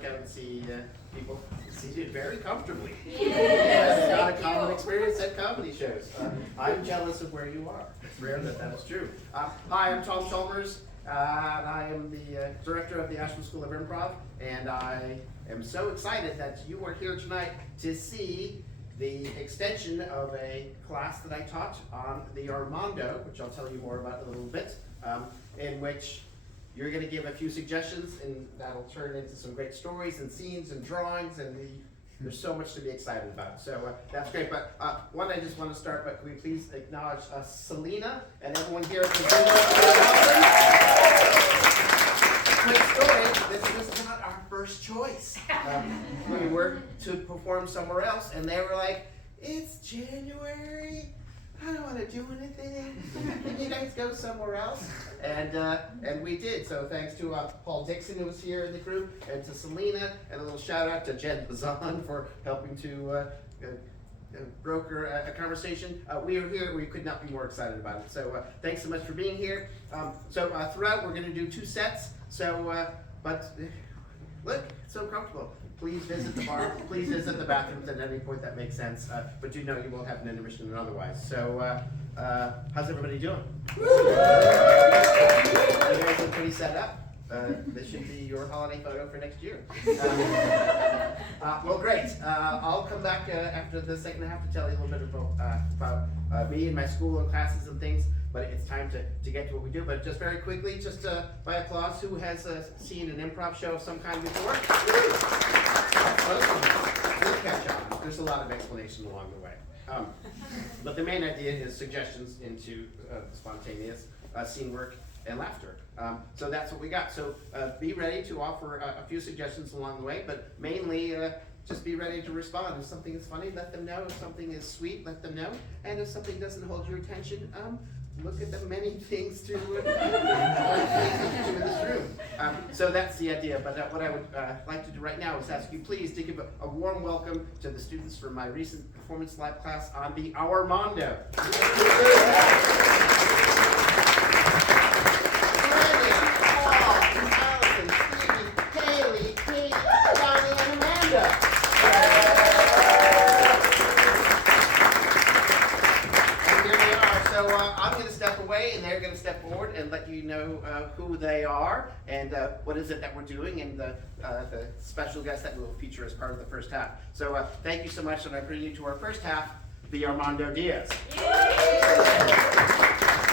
look out and see people seated very comfortably. Yes, It's not a common experience at comedy shows. I'm jealous of where you are. It's rare that that is true. Hi, I'm Tom Chalmers. And I am the director of the Asheville School of Improv, and I am so excited that you are here tonight to see the extension of a class that I taught on the Ourmando, which I'll tell you more about in a little bit, in which you're going to give a few suggestions, and that'll turn into some great stories and scenes and drawings, and there's so much to be excited about. So that's great. But one, I just want to start, but can we please acknowledge Selena and everyone here at the Zoom. Quick story, this was not our first choice. We were to perform somewhere else, and they were like, it's January, I don't want to do anything. Can you guys go somewhere else? And we did. So thanks to Paul Dixon, who was here in the group, and to Selena, and a little shout out to Jen Bazan for helping to broker a conversation. We are here. We could not be more excited about it. So thanks so much for being here. Throughout, we're going to do 2 sets. So, but look, it's so comfortable. Please visit the bar. Please visit the bathrooms at any point that makes sense. But do know you will have an intermission and otherwise. So, how's everybody doing? You guys are pretty set up. This should be your holiday photo for next year. Well, great. I'll come back after the second half to tell you a little bit about me and my school and classes and things. But it's time to get to what we do. But just very quickly, just by applause, who has seen an improv show of some kind before? We'll catch on. There's a lot of explanation along the way. But the main idea is suggestions into spontaneous scene work and laughter. So that's what we got. So be ready to offer a few suggestions along the way, but mainly just be ready to respond. If something is funny, let them know. If something is sweet, let them know. And if something doesn't hold your attention, look at the many things to in this room. So that's the idea. But what I would like to do right now is ask you please to give a warm welcome to the students from my recent performance lab class on the Ourmando. Allison, Stevie, Hayley, Kate, Donnie, and Amanda. So I'm going to step away, and they're going to step forward and let you know who they are and what is it that we're doing, and the special guest that we will feature as part of the first half. So thank you so much, and I bring you to our first half, the Ourmando Diaz.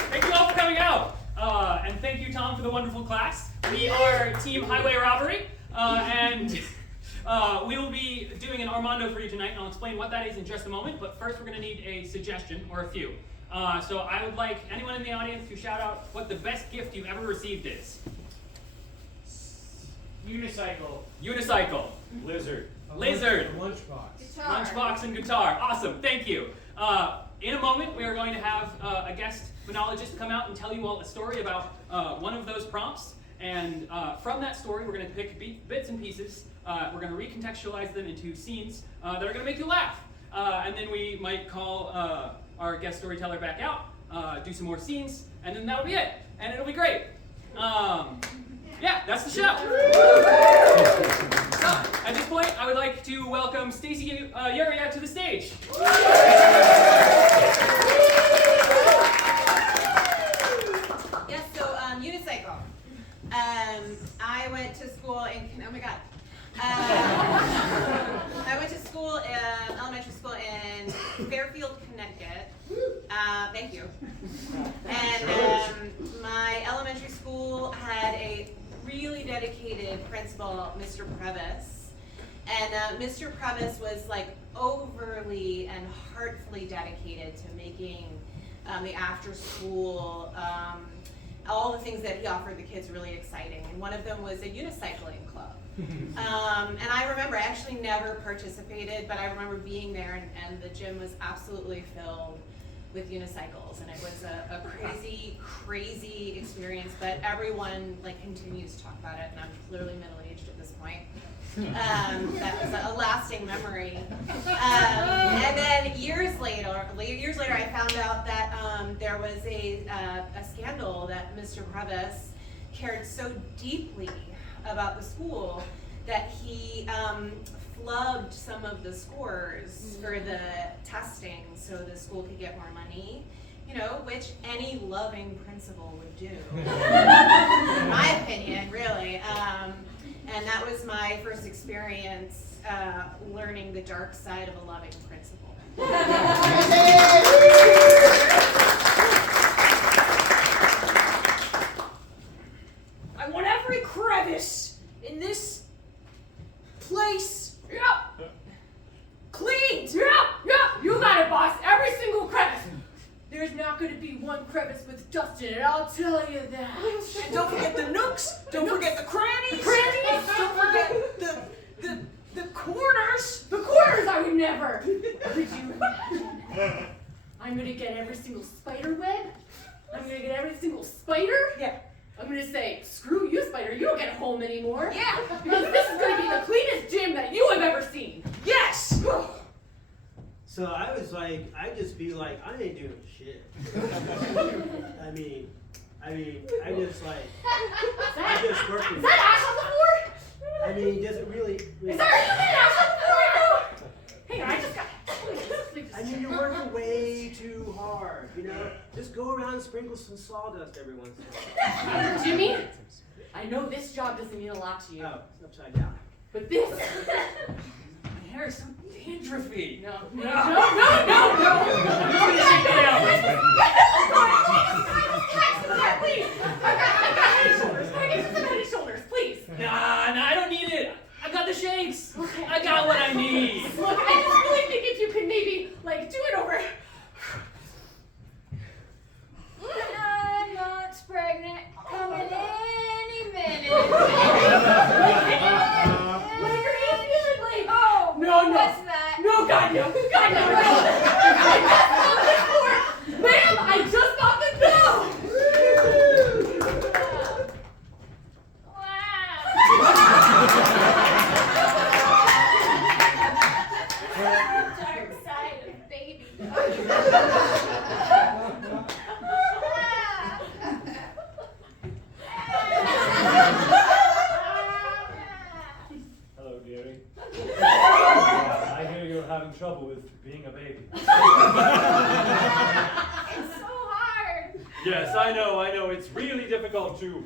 Thank you all for coming out, and thank you, Tom, for the wonderful class. We are Team Highway Robbery, and we will be doing an Ourmando for you tonight, and I'll explain what that is in just a moment. But first, we're going to need a suggestion or a few. So I would like anyone in the audience to shout out what the best gift you've ever received is. Unicycle. Unicycle. Lizard. Lizard. Lunchbox. Guitar. Lunchbox and guitar. Awesome. Thank you. In a moment, we are going to have a guest phonologist come out and tell you all a story about one of those prompts. And from that story, we're going to pick bits and pieces. We're going to recontextualize them into scenes that are going to make you laugh. And then we might call our guest storyteller back out, do some more scenes, and then that'll be it. And it'll be great. Yeah, that's the show. So, at this point, I would like to welcome Stacy Yuria to the stage. Yes, so unicycle. I went to school in, oh my God. I went to school, elementary school in Fairfield, Connecticut. Thank you. And my elementary school had a really dedicated principal, Mr. Crevice. And Mr. Crevice was like overly and heartfully dedicated to making the after school, all the things that he offered the kids really exciting. And one of them was a unicycling club. And I remember, I actually never participated, but I remember being there, and the gym was absolutely filled with unicycles, and it was a crazy, crazy experience, but everyone like continues to talk about it, and I'm clearly middle-aged at this point. That was a lasting memory. And then years later, I found out that there was a scandal that Mr. Crevice cared so deeply about the school that he flubbed some of the scores for the testing so the school could get more money. You know, which any loving principal would do. In my opinion, really. And that was my first experience learning the dark side of a loving principal. I want every crevice in this place. Yep. Cleaned. Yep. You got it, boss. Every single crevice. There's not going to be one crevice with dust in it, I'll tell you that. And don't forget the nooks. Don't forget the crannies. Don't forget the corners. The corners, I would never. I'm going to get every single spider web. I'm going to get every single spider. Yeah. I'm going to say, screw you, spider. You don't get home anymore. Yeah. Because this is going to be the cleanest gym that you have ever seen. Yes. So I was like, I'd just be like, I ain't doing shit. I mean, I just like, I just working. Is that ash on the floor? I mean, does it really? Is there anything ash on the floor right now? Hang on, I just got. Please. I mean, you're working way too hard. You know, just go around and sprinkle some sawdust every once in a while. Jimmy, I know this job doesn't mean a lot to you. Oh, it's upside down. But this. My hair is so dandruffy. No. Please take that out. I got head shoulders. Can I get you some head shoulders, please? Nah, I don't need it. I got the shakes. I got what I need. Look, I just really think if you could maybe, like, do it over. I'm not pregnant. Coming any minute. What are your hands feeling like? Oh, No. what's that? No, God, no. God, no. I just found the door. Ma'am, I just found the door. Dark side of baby. Hello, dearie. I hear you're having trouble with being a baby. It's so hard. Yes, I know. It's really difficult to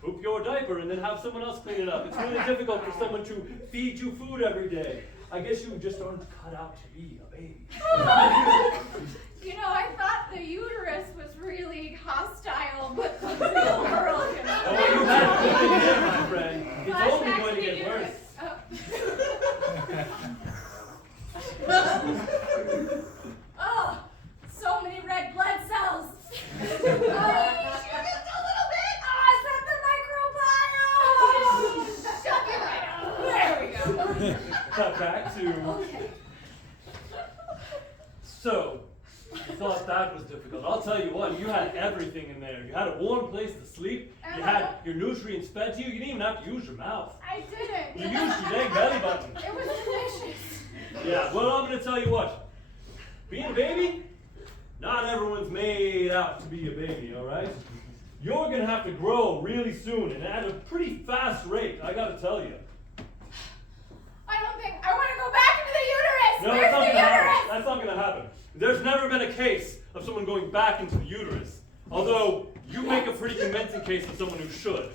poop your diaper and then have someone else clean it up. It's really difficult for someone to feed you food every day. I guess you just aren't cut out to be a baby. You know, I thought the uterus was really hostile, but the real world can. Oh, you have to be there, my friend. It's only Flashbacks going to to get uterus. worse. Oh, so many red blood cells. Shoot just a little bit. Oh, is that the microbiome? Shut it right up. There we go. Cut back to. Okay. So, you thought that was difficult. I'll tell you what, you had everything in there. You had a warm place to sleep. You had your nutrients fed to you. You didn't even have to use your mouth. I didn't. You used your dang belly button. It was delicious. Yeah, well, I'm going to tell you what. Being a baby, not everyone's made out to be a baby, all right? You're going to have to grow really soon and at a pretty fast rate, I got to tell you. I don't think I want to go back into the uterus. No, Where's that's not the going to happen. uterus? That's not going to happen. There's never been a case of someone going back into the uterus. Although, you make a pretty convincing case of someone who should.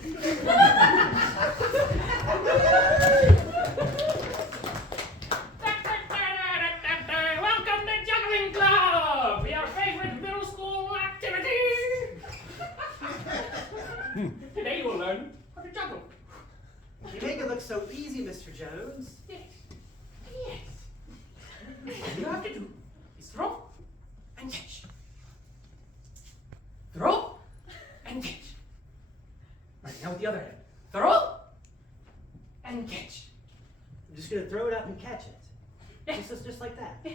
Welcome to Juggling Club, your favorite middle school activity. Today you will learn how to juggle. You make it look so easy, Mr. Jones. Yes. All you have to do is throw and catch. Throw and catch. Right, now with the other hand. Throw and catch. I'm just going to throw it up and catch it. Just like that.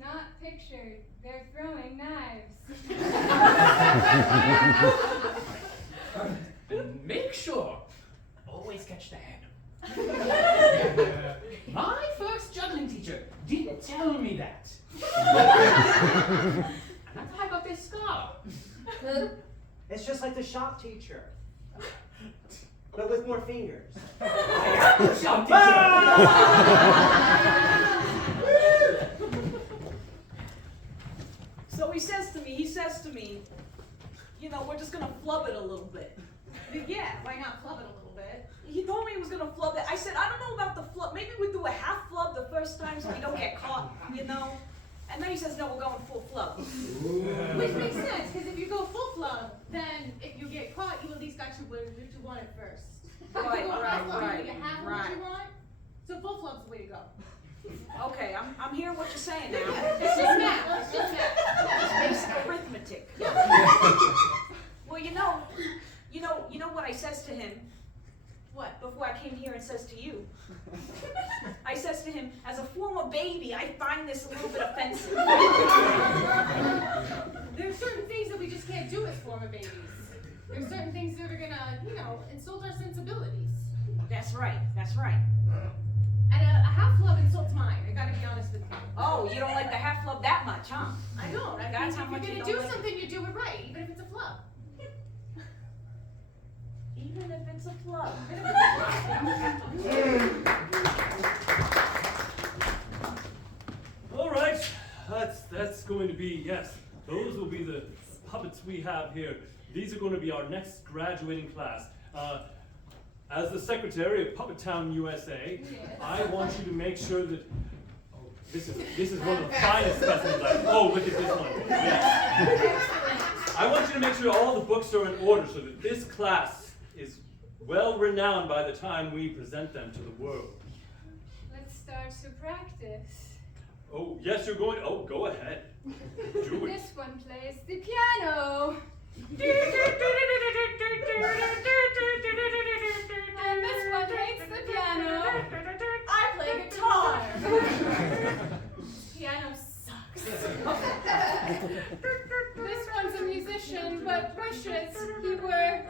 Not pictured. They're throwing knives. And make sure, always catch the handle. My first juggling teacher didn't tell me that. And that's how I got this scar. It's just like the shop teacher. but with more fingers. So he says to me, you know, we're just gonna flub it a little bit. Yeah, why not flub it a little bit? He told me he was gonna flub it. I said, I don't know about the flub. Maybe we do a half flub the first time so we don't get caught, you know? And then he says, no, we're going full flub. Which makes sense, because if you go full flub, then if you get caught, you at least got what you wanted first. Right, If you go right, half flub, right, you get half of right. what you want. So full flub's the way to go. Okay, I'm hearing what you're saying now. It's just math. It's just math. Basic arithmetic. Well, you know what I says to him What? before I came here and says to you. I says to him, as a former baby, I find this a little bit offensive. There's certain things that we just can't do as former babies. There's certain things that are gonna, insult our sensibilities. That's right, that's right. And a half flub insults mine. I gotta be honest with you. Oh, you don't like the half flub that much, huh? I don't. I That's think how if much you're you gonna do don't like something, you do it right, even if it's a flub. Even if it's a flub. All right, that's going to be, yes, those will be the puppets we have here. These are going to be our next graduating class. As the secretary of Puppet Town USA, I want you to make sure that, this is one of the finest specimens look at this one, yes. I want you to make sure all the books are in order so that this class is well renowned by the time we present them to the world. Let's start to practice. Oh, yes, you're going, go ahead, do it. This one plays the piano. And this one hates the piano. I play guitar. Piano sucks. This one's a musician, but wishes he were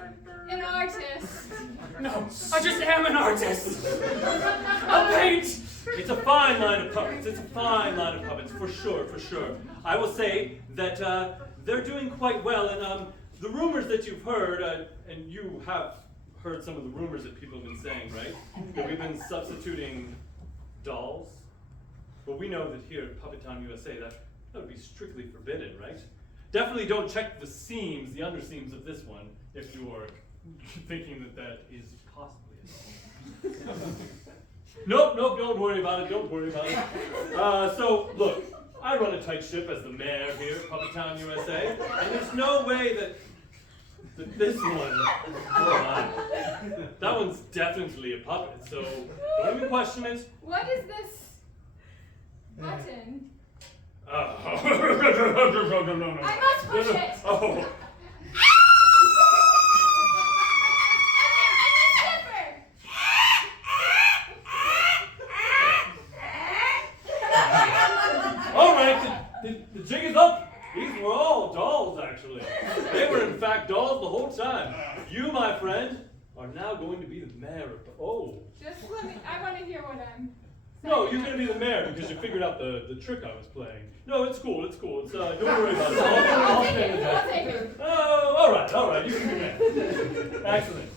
an artist. No, I just am an artist. I'll paint. It's a fine line of puppets. It's a fine line of puppets, for sure, for sure. I will say that they're doing quite well, and the rumors that you've heard, and you have heard some of the rumors that people have been saying, right? That we've been substituting dolls. Well, we know that here at Puppet Town USA, that would be strictly forbidden, right? Definitely don't check the seams, the underseams of this one, if you are thinking that is possibly a doll. Nope, don't worry about it, don't worry about it. So, look, I run a tight ship as the mayor here at Puppet Town USA, and there's no way that this one, that one's definitely a puppet, so don't even question it. What is this button? No. I must push it. Oh. All right, the jig is up. These were all dolls, actually. They were, in fact, dolls the whole time. You, my friend, are now going to be the mayor of Just let me, I want to hear what I'm No, you're going to be the mayor because you figured out the trick I was playing. No, it's cool, it's cool. It's, don't worry about it. I'll take it, I'll take it. Oh, all right, you can be mayor. Excellent.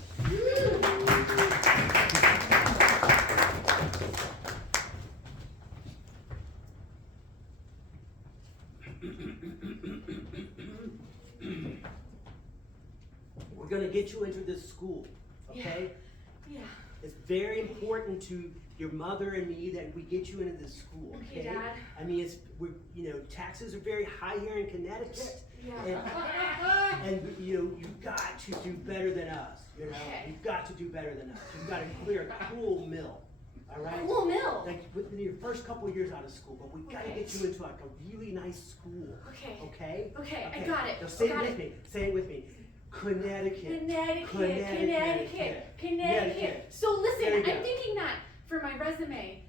We're gonna get you into this school, okay? Yeah. It's very important to your mother and me that we get you into this school, okay? Okay, Dad. I mean, taxes are very high here in Connecticut. Yeah. And you've got to do better than us, Okay. You've got to do better than us. You've got to clear a cool mill, all right? Cool mill. Like within your first couple of years out of school, but we got to Okay. get you into like a really nice school, Okay. okay? Okay, I got it. Now say Got it with it. me. Say it with me. Connecticut. Connecticut. So There listen, you I'm go. thinking that for my resume,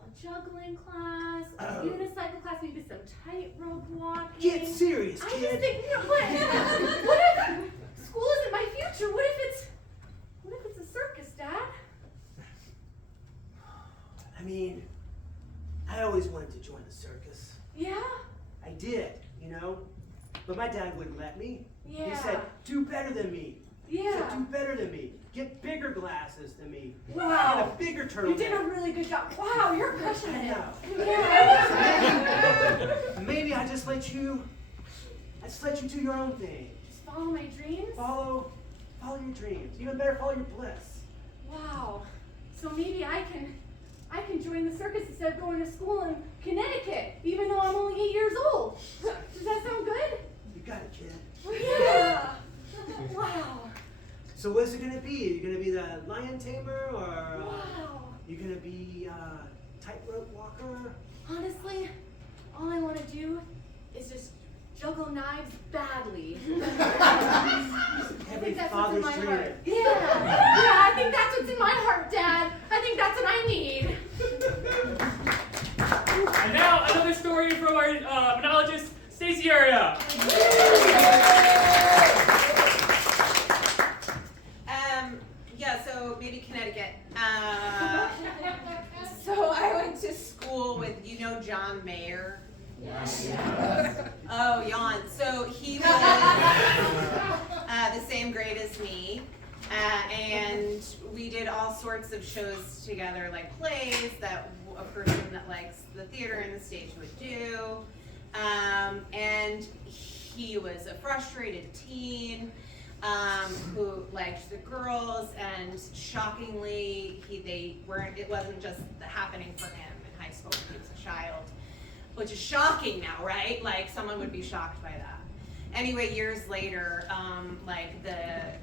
a juggling class, a unicycle class, maybe some tightrope walking. Get serious, I kid. just think, what if school isn't my future? What if it's a circus, Dad? I mean, I always wanted to join the circus. Yeah? I did, but my dad wouldn't let me. Yeah. He said, do better than me. So do better than me. Get bigger glasses than me. Wow. Get a bigger turtleneck. You did a really good job. Wow, you're crushing it. Maybe I just let you do your own thing. Just follow my dreams? Follow your dreams. Even better, follow your bliss. Wow. So maybe I can join the circus instead of going to school in Connecticut, even though I'm only 8 years old. Does that sound good? You got it, kid. Yeah. Wow. So what's it gonna be? Are you gonna be the lion tamer, or Wow. you gonna be tightrope walker? Honestly, all I want to do is just juggle knives badly. I think that's what's in my heart. Yeah, I think that's what's in my heart, Dad. I think that's what I need. And now another story from our monologist, Stacey Area. Yeah, so maybe Connecticut. So I went to school with, John Mayer. Yes. Oh, yawn. So he was the same grade as me, and we did all sorts of shows together, like plays that a person that likes the theater and the stage would do. And he was a frustrated teen who liked the girls, and shockingly, it wasn't just happening for him in high school when he was a child. Which is shocking now, right? Like, someone would be shocked by that. Anyway, years later, the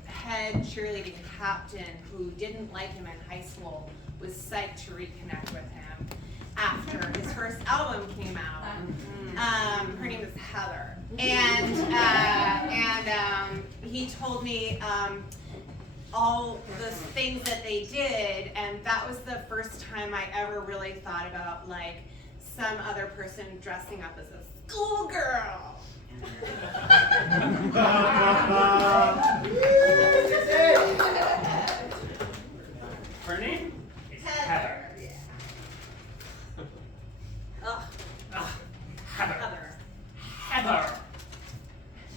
head cheerleading captain who didn't like him in high school was psyched to reconnect with him after his first album came out. Her name is Heather. And he told me all the things that they did, and that was the first time I ever really thought about, like, some other person dressing up as a schoolgirl. Her name is Heather. Ugh. Heather. Heather.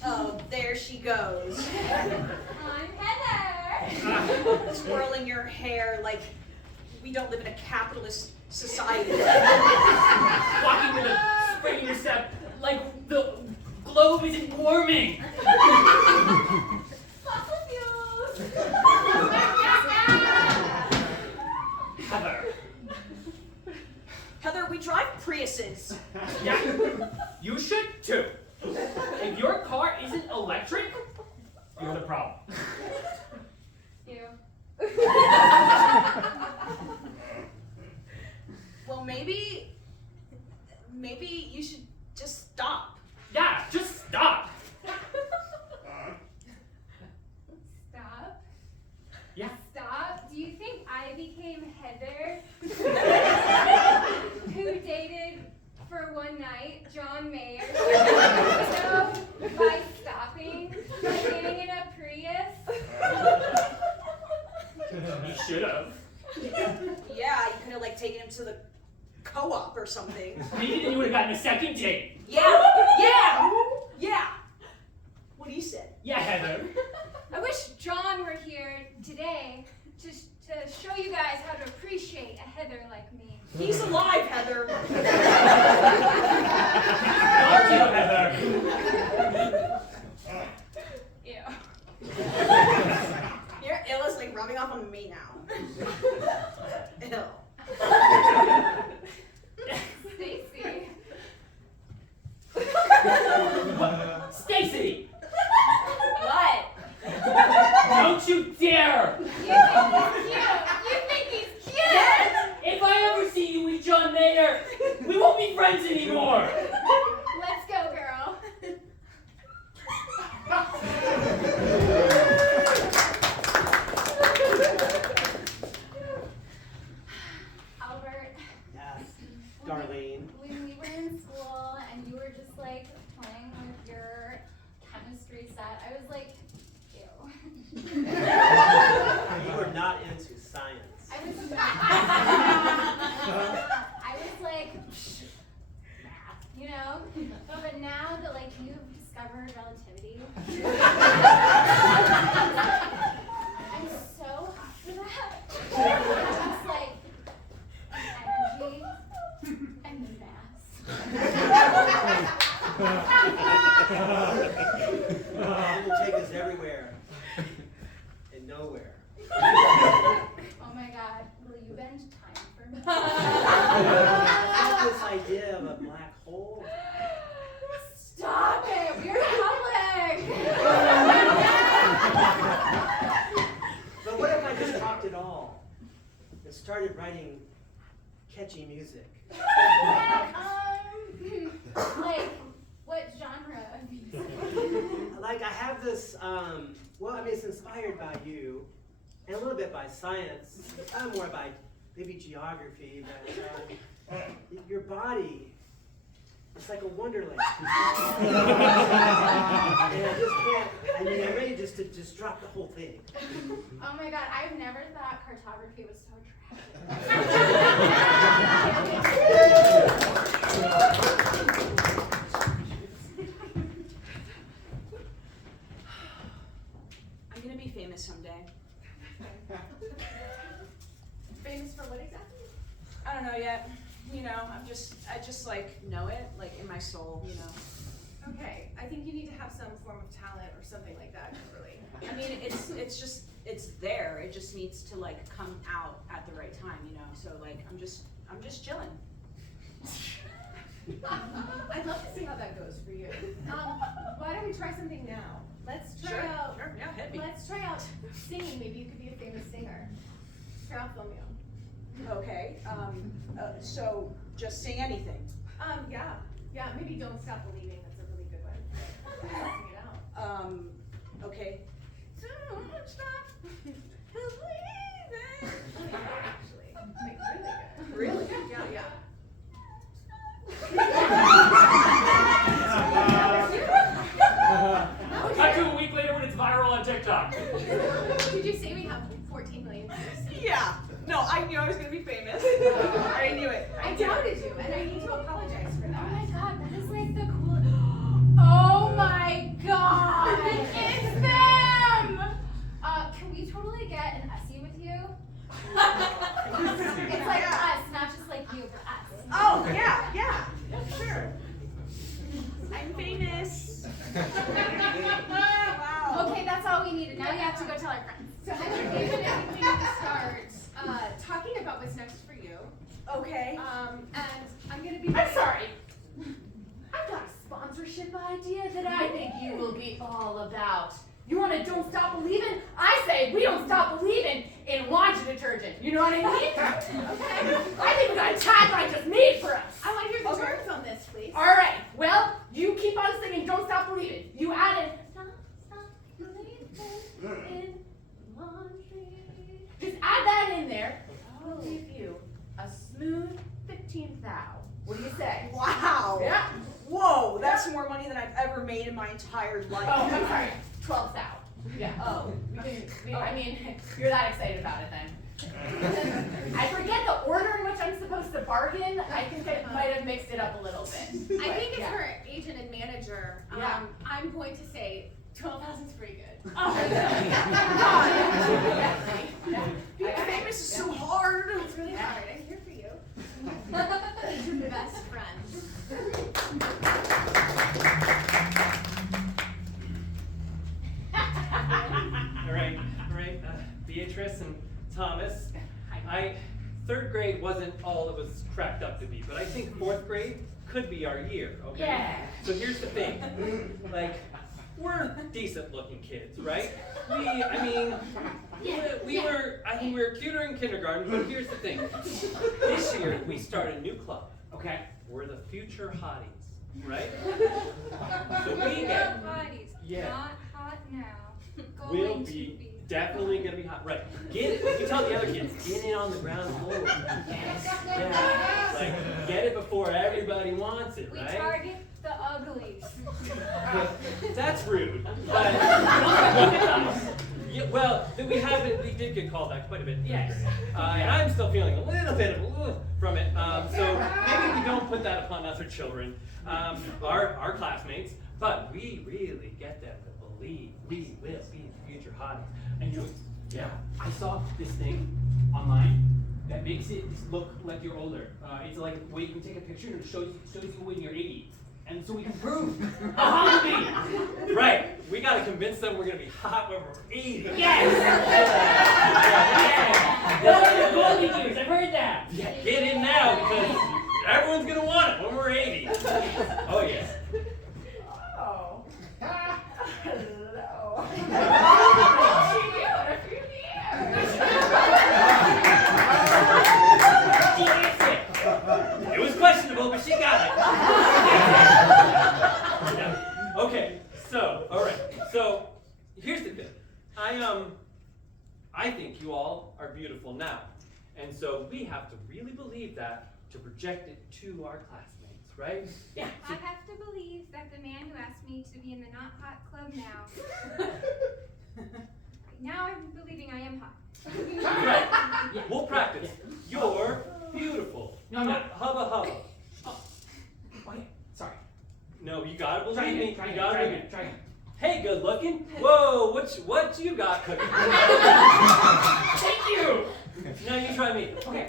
Oh, there she goes. I'm Heather. Twirling your hair like we don't live in a capitalist society. Walking with a spring in your step, like the globe isn't warming. Fossil fuels. Heather. Heather, we drive Priuses. Yeah, you should too. If your car isn't electric, you're the problem. You. Well, maybe you should just stop. Yeah, just stop. Stop. Yeah. Stop. Do you think I became Heather, who dated for one night John Mayer? So by stopping, by getting in a Prius? You should have. Yeah, you could have like taken him to the co-op or something. Maybe then you would have gotten a second date. Yeah. What he said. Yeah, Heather. I wish John were here today to show you guys how to appreciate a Heather like me. He's alive, Heather. Not you, Heather. Ew. Your ill is like rubbing off on me now. Ill. Stacey. Stacey, What? don't you dare! You think he's cute? If I ever see you with John Mayer, we won't be friends anymore. Let's go, girl. Albert. Yes, Darlene. When we were in school and you were just like playing with your chemistry set, I was like, ew. You were not into science. I was like, math, you know? But now that like you've discovered relativity, I got this idea of a black hole. Stop it! We're public! But what if I just dropped it all and started writing catchy music? Like, what genre of music? Like I have this, well, I mean, it's inspired by you, and a little bit by science, more by maybe geography, but your body, it's like a wonderland. And I just can't, I mean, I'm ready just to drop the whole thing. Oh my god, I've never thought cartography was so I'm gonna be famous someday. Famous for what exactly? I don't know yet. You know, I just like know it, like in my soul, you know. Okay, I think you need to have some form of talent or something like that, Kimberly. I mean, it's there. It just needs to like come out at the right time, you know. So like, I'm just chilling. I'd love to see how that goes for you. Why don't we try something now? Let's try out. Sure, yeah, hit me. Let's try out singing. Maybe you could be a famous singer. Here, I'll film you. Okay. So just sing anything. Yeah. Maybe "Don't Stop Believing." That's a really good one. Sing it out. Okay. Don't stop believing. Actually, like really good. Really? Yeah. Cut to a week later when it's viral on TikTok. Did you say we have 14 million views? Yeah. No, I knew I was gonna be famous. I knew it. I doubted you, and I need to apologize for that. Oh my god, that is like the coolest. Oh my god, it's them! Can we totally get an Ussie with you? It's like us, not just like you, but us. Oh yeah, sure. I'm famous. Wow. Okay, that's all we needed. Now we have to go tell our friends. So I think we need to start talking about what's next for you. Okay. And I'm gonna be. I'm sorry. I've got a sponsorship idea that I think you will be all about. You want to Don't Stop Believing? I say we don't stop believing in laundry detergent. You know what I mean? Okay. I think we got a tagline just made for us. I want to hear the words on this, please. All right. Well, you keep on singing Don't Stop Believing. You added Don't Stop Believing in laundry. Just add that in there. I'll give you a smooth 15th thou. What do you say? Wow. Yeah. Whoa, that's more money than I've ever made in my entire life. Oh, I'm sorry. 12th thou. Yeah. Oh. I mean, you're that excited about it then. I forget the order in which I'm supposed to bargain. I think I might have mixed it up a little bit. I think it's her agent and manager. Yeah. I'm going to say 12,000 is pretty good. Oh, Being famous is so hard. It's really hard. I'm here for you. You're my best friend. All right. Beatrice and Thomas. Third grade wasn't all it was cracked up to be, but I think fourth grade could be our year, okay? Yeah. So here's the thing, like, we're decent-looking kids, right? We were cuter in kindergarten, but here's the thing. This year, we started a new club, okay? We're the future Hotties, right? So we get, Hotties. yeah. Not hot now. We'll Going to be definitely gonna be hot, right? You tell the other kids, get in on the ground floor. Yeah. Like, get it before everybody wants it, We right? target the uglies. That's rude. But yeah, well, we did get called back quite a bit. Yes. And I'm still feeling a little bit of from it. So maybe we don't put that upon other children, our classmates, but we really get them to believe we will be the future Hotties. And yeah, I saw this thing online that makes it look like you're older. It's like where you can take a picture and it shows you when you're 80. And so we can prove how hot we be. Right. We gotta convince them we're gonna be hot when we're 80. Yes! Those are the golden years, I've heard that. Yeah, get Everyone's gonna want it when we're 80. Oh yes. Oh. Hello. It was questionable, but she got it. Yeah. Okay, so, all right. So, here's the thing. I think you all are beautiful now. And so we have to really believe that to project it to our classmates, right? Yeah. I have to believe that the man who asked me to be in the Not Hot Club now. Now I'm believing I am hot. Right. We'll practice. You're beautiful. No. Hubba hubba. Oh. Okay, sorry. No, you gotta believe Try me. again, You gotta believe me. try again. Hey, good looking. Whoa, what you got cooking? Thank you! Now you try me. Okay.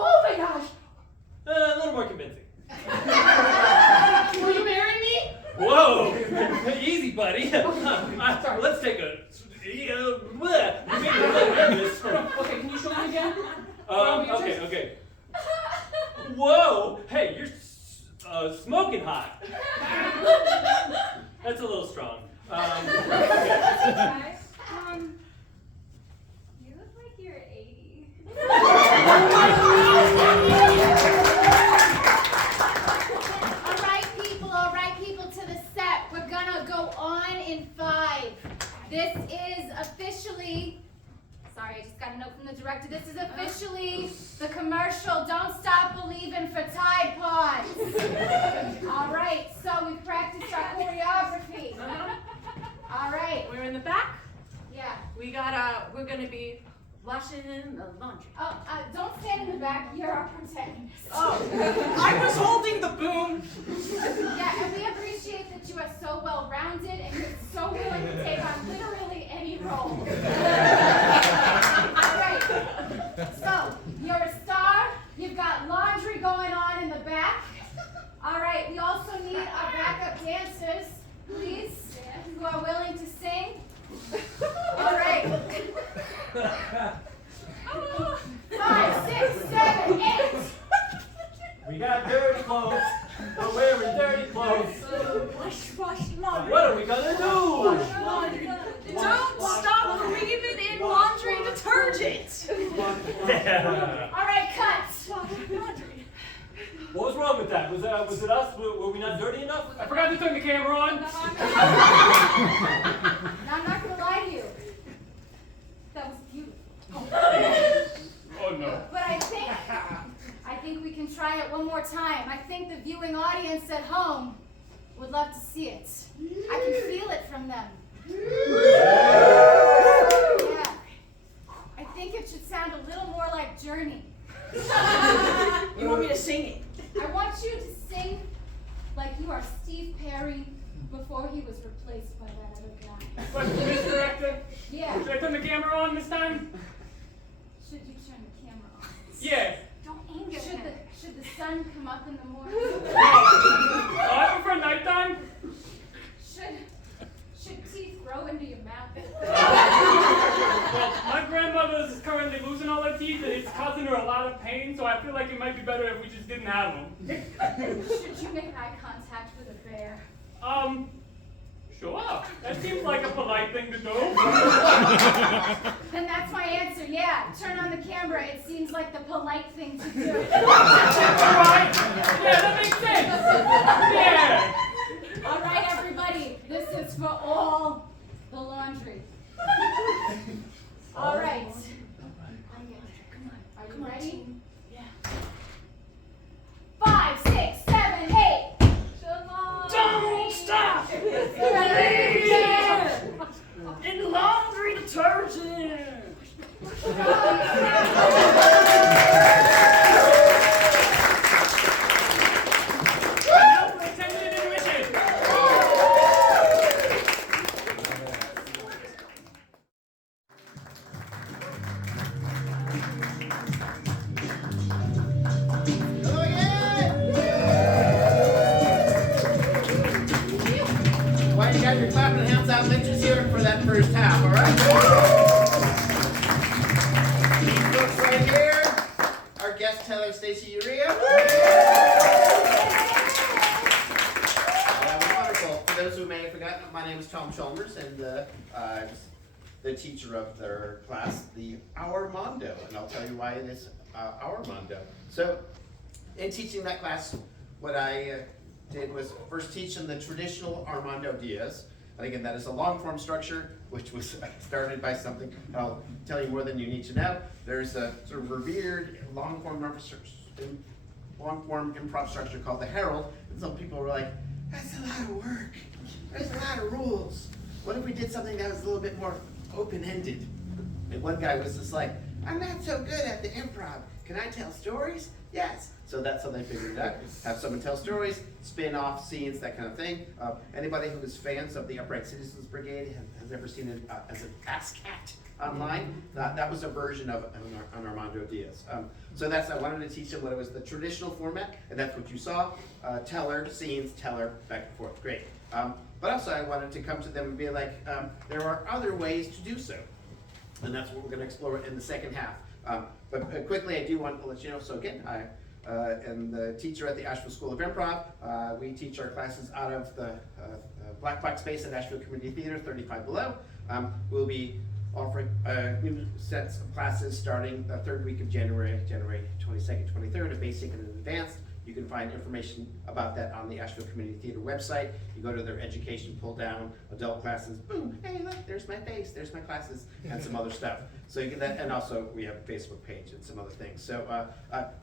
Oh my gosh. A little more convincing. Will you marry me? Whoa! Easy, buddy. Sorry. Let's take a. You made me really nervous. Okay, can you show me again? Okay. Whoa! Hey, you're smoking hot. That's a little strong. Guys, you look like you're 80. All right, people, to the set. We're gonna go on in 5. This is officially, sorry, I just got a note from the director. This is officially the commercial Don't Stop Believin' for Tide Pods. All right, so we practiced our choreography. All right. We're in the back. Yeah. We're gonna be washing in the laundry. Oh, don't stand in the back. You're our protagonist. Oh, I was holding the boom. Yeah, and we appreciate that you are so well-rounded and you're so willing to take on literally any role. All right. So, you're a star. You've got laundry going on in the back. All right, we also need our backup dancers, please, who are willing to sing. All right. 5, 6, 7, 8. We got dirty clothes. We're wearing dirty clothes. Wash laundry. What are we gonna do? Don't stop believing in laundry detergent. All right, cut. What was wrong with that? Was it us? Were we not dirty enough? I forgot to turn the camera on. Now, I'm not gonna lie to you. That was beautiful. Oh no. But I think we can try it one more time. I think the viewing audience at home would love to see it. I can feel it from them. Yeah. I think it should sound a little more like Journey. You want me to sing it? I want you to sing like you are Steve Perry before he was replaced by that other guy. Miss Director, Yeah. should I turn the camera on this time? Should you turn the camera on? Yeah. Don't anger him. Should the sun come up in the morning? I prefer nighttime. Should teeth grow into your mouth? Well, my grandmother is currently losing all her teeth and it's causing her a lot of pain, so I feel like it might be better if we just didn't have them. Should you make eye contact with a bear? Sure. That seems like a polite thing to do. Then that's my answer, yeah. Turn on the camera, it seems like the polite thing to do. Alright? Yeah, that makes sense. Yeah. All right, everybody, this is for all the laundry. All right. Are you ready? Yeah. 5, 6, 7, 8. Don't stop in laundry detergent. Now for a 10-minute intermission. Hello again! Why you got your clapping hands out, let's just hear it for that first half, alright? These folks right here are guest teller, Stacy Urea. That was wonderful. For those who may have forgotten, my name is Tom Chalmers, and I'm the teacher of their class, the Ourmando, and I'll tell you why it is Ourmando. So, in teaching that class, what I did was first teach them the traditional Armando Diaz. And again, that is a long form structure, which was started by something I'll tell you more than you need to know. There's a sort of revered long form improv structure called the Herald. And some people were like, that's a lot of work. There's a lot of rules. What if we did something that was a little bit more open-ended? And one guy was just like, I'm not so good at the improv. Can I tell stories? Yes. So that's how they figured it out. Have someone tell stories, spin off scenes, that kind of thing. Anybody who is fans of the Upright Citizens Brigade has ever seen it as an ASCAT online? That was a version of an Armando Diaz. So that's, I wanted to teach them what it was, the traditional format, and that's what you saw. Teller, scenes, teller, back and forth. Great. But also I wanted to come to them and be like, there are other ways to do so. And that's what we're going to explore in the second half. But quickly, I do want to let you know, so again, I am the teacher at the Asheville School of Improv. We teach our classes out of the Black Box space at Asheville Community Theater, 35 below. We'll be offering new sets of classes starting the third week of January 22nd, 23rd, a basic and an advanced. You can find information about that on the Asheville Community Theater website. You go to their education, pull down adult classes, boom, hey look, there's my face, there's my classes, and some other stuff. So you get that, and also we have a Facebook page and some other things. So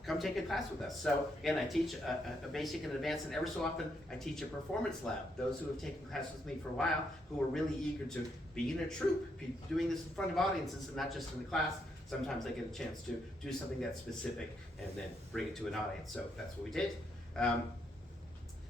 come take a class with us. So again, I teach a basic and advanced, and ever so often I teach a performance lab. Those who have taken classes with me for a while, who are really eager to be in a troupe, doing this in front of audiences and not just in the class. Sometimes I get a chance to do something that's specific and then bring it to an audience. So that's what we did.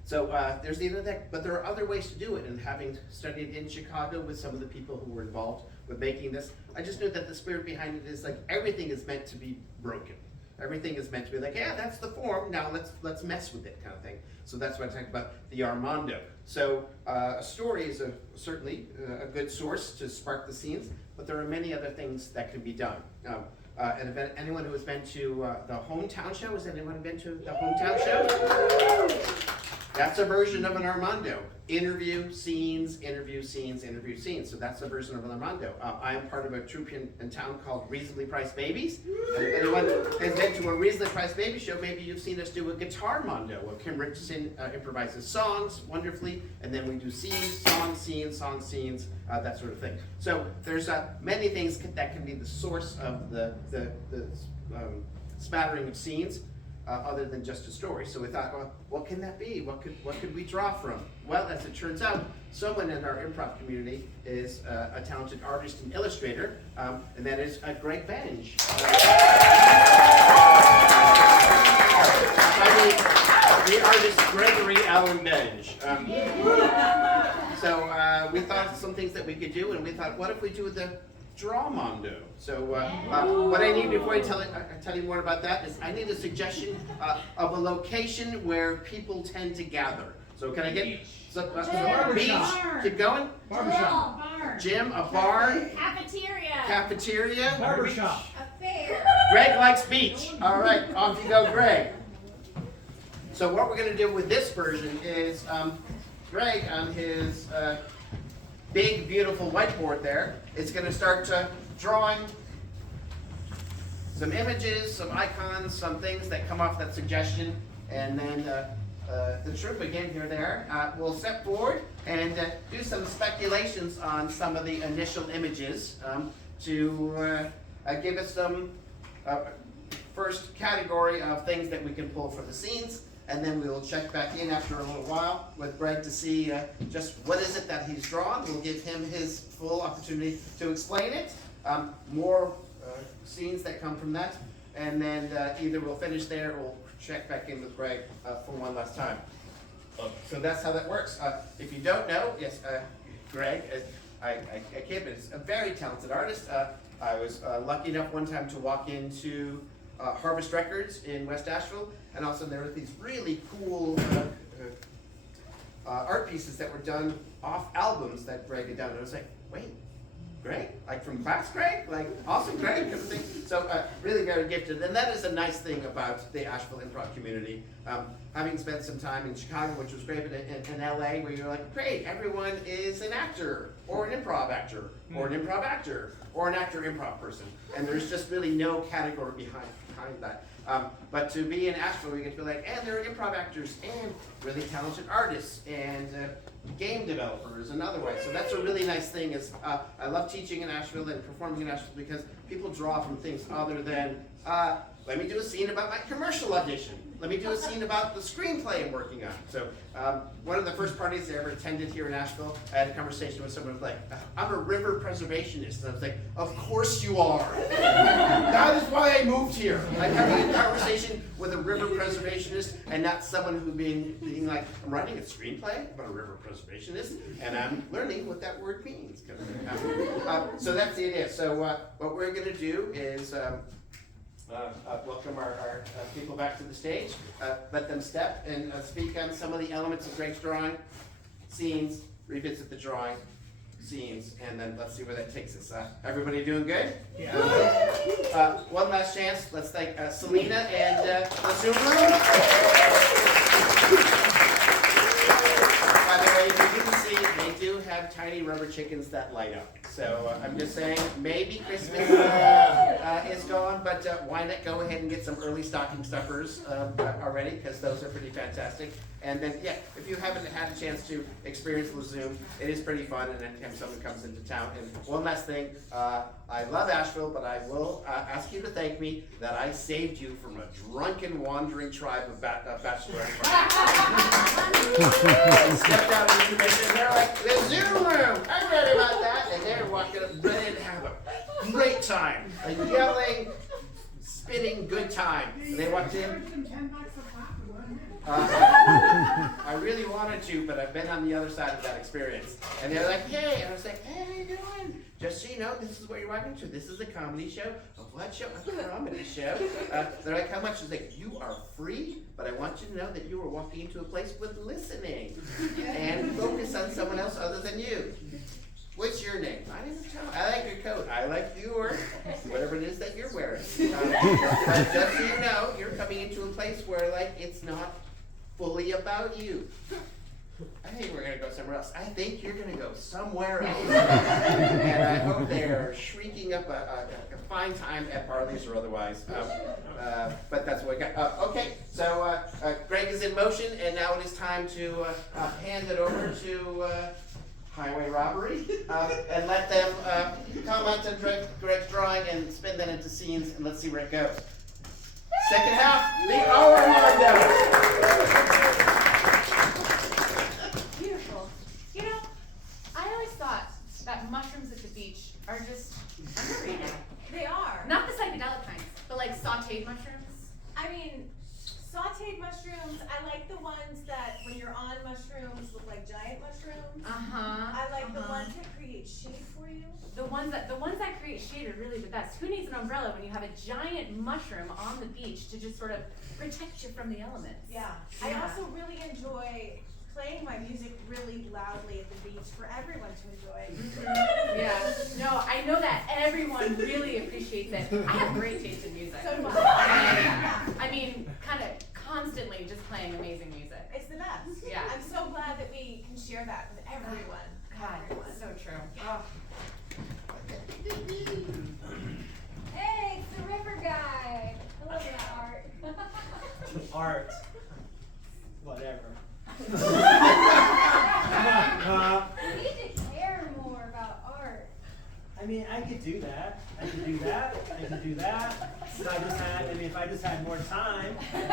There's the internet, but there are other ways to do it. And having studied in Chicago with some of the people who were involved with making this, I just knew that the spirit behind it is like everything is meant to be broken. Everything is meant to be like, yeah, that's the form. Now let's mess with it, kind of thing. So that's what I talked about, the Ourmando. So a story is certainly a good source to spark the scenes, but there are many other things that can be done. Anyone who has been to the Hometown Show, has anyone been to the Hometown Show? That's a version of an Ourmando. Interview, scenes, interview, scenes, interview, scenes. So that's a version of an Ourmando. I am part of a troupe in town called Reasonably Priced Babies. And if anyone has been to a Reasonably Priced Baby show, maybe you've seen us do a guitar mondo where Kim Richardson improvises songs wonderfully, and then we do scenes, song scenes, that sort of thing. So there's many things that can be the source of the spattering of scenes. Other than just a story. So we thought, well, what can that be? What could we draw from? Well, as it turns out, someone in our improv community is a talented artist and illustrator, and that is Greg Benge. The artist Gregory Allen Benge. So we thought of some things that we could do, and we thought, what if we do the Drawmondo? So what I need before I tell you more about that is I need a suggestion of a location where people tend to gather. So can I get beach? Keep going. Barbershop. Gym, a bar. Cafeteria. Barbershop. A fair. Greg likes beach. All right, off you go, Greg. So what we're going to do with this version is Greg on his big, beautiful whiteboard there is going to start drawing some images, some icons, some things that come off that suggestion, and then the troupe, again, here there, will step forward and do some speculations on some of the initial images to give us some first category of things that we can pull for the scenes. And then we will check back in after a little while with Greg to see just what is it that he's drawn. We'll give him his full opportunity to explain it. More scenes that come from that. And then either we'll finish there or we'll check back in with Greg for one last time. So that's how that works. If you don't know, yes, Greg, I kid, but he's a very talented artist. I was lucky enough one time to walk into Harvest Records in West Asheville, and also there were these really cool art pieces that were done off albums that Greg had done. And I was like, wait, great, like from class, great, like awesome, great, everything. So really very gifted, and that is a nice thing about the Asheville improv community. Having spent some time in Chicago, which was great, but in LA, where you're like, great, everyone is an actor, or an improv actor, or an improv actor, or an actor improv person, and there's just really no category behind that. But to be in Asheville, you get to be like, and there are improv actors, and really talented artists, and game developers, another way. So that's a really nice thing. Is I love teaching in Asheville and performing in Asheville because people draw from things other than, let me do a scene about my commercial audition. Let me do a scene about the screenplay I'm working on. So one of the first parties I ever attended here in Asheville, I had a conversation with someone who was like, I'm a river preservationist. And I was like, of course you are. That is why I moved here. I'm having a conversation with a river preservationist and not someone who's being like, I'm writing a screenplay about a river preservationist and I'm learning what that word means. So that's the idea. So what we're going to do is welcome our people back to the stage. Let them step and speak on some of the elements of Greg's drawing, scenes, revisit the drawing, scenes, and then let's see where that takes us. Everybody doing good? Yeah. One last chance. Let's thank Selena and the Zoom room. By the way, if you didn't see, they do have tiny rubber chickens that light up. So I'm just saying, maybe Christmas is gone, but why not go ahead and get some early stocking stuffers already, because those are pretty fantastic. And then, yeah, if you haven't had a chance to experience the Zoom, it is pretty fun, and anytime someone comes into town. And one last thing, I love Asheville, but I will ask you to thank me that I saved you from a drunken, wandering tribe of bachelorette parties. Stepped out of the Intermission, and they're like, the Zoom room, I read about that, and they're walking up, ready to have a great time, a yelling, spitting good time. And they walked in. I really wanted to, but I've been on the other side of that experience. And they're like, hey, and I was like, hey, how you doing? Just so you know, this is what you're walking to. This is a comedy show. A what show? A comedy show. They're like, how much? I was like, you are free, but I want you to know that you are walking into a place with listening. And focus on someone else other than you. What's your name? I didn't tell. I like your coat. I like your, whatever it is that you're wearing. But just so you know, you're coming into a place where, like, it's not fully about you. I think we're gonna go somewhere else. I think you're gonna go somewhere else. And I hope they are shrieking up a fine time at Barley's or otherwise. But that's what we got. Okay, so Greg is in motion, and now it is time to hand it over to Highway Robbery, and let them comment on Greg's drawing and spin that into scenes, and let's see where it goes. Second half, the Ourmando. Beautiful. You know, I always thought that mushrooms at the beach are just underrated. They are. Not the psychedelic kinds, but like sauteed mushrooms. I mean, sauteed mushrooms, I like the ones that when you're on mushrooms look like giant mushrooms. I like the ones that create shade for you. The ones that create shade are really the best. Who needs an umbrella when you have a giant mushroom on the beach to just sort of protect you from the elements? Yeah. I also really enjoy playing my music really loudly at the beach for everyone to enjoy. Yeah. No, I know that everyone really appreciates it. I have great taste in music. So do I. I mean, kind of constantly just playing amazing music. It's the best. Yeah. I'm so glad that we can share that with everyone. God, it's so true. Oh. Hey, it's the river guy. I love that art. Art. Whatever. We need to care more about art. I mean, I could do that. I could do that. If I just had more time. And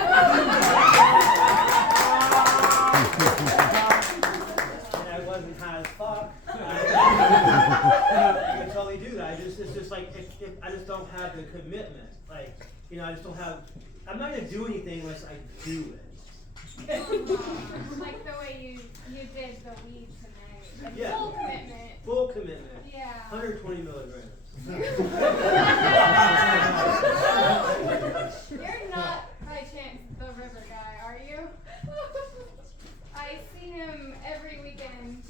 I wasn't high as fuck. I could totally do that. It's just like, if I just don't have the commitment. Like, you know, I just don't have, I'm not gonna do anything unless I do it. Like the way you did the weed tonight. Like Yeah. full commitment. Full commitment. Yeah. 120 milligrams. You're not by chance the river guy, are you? I see him every weekend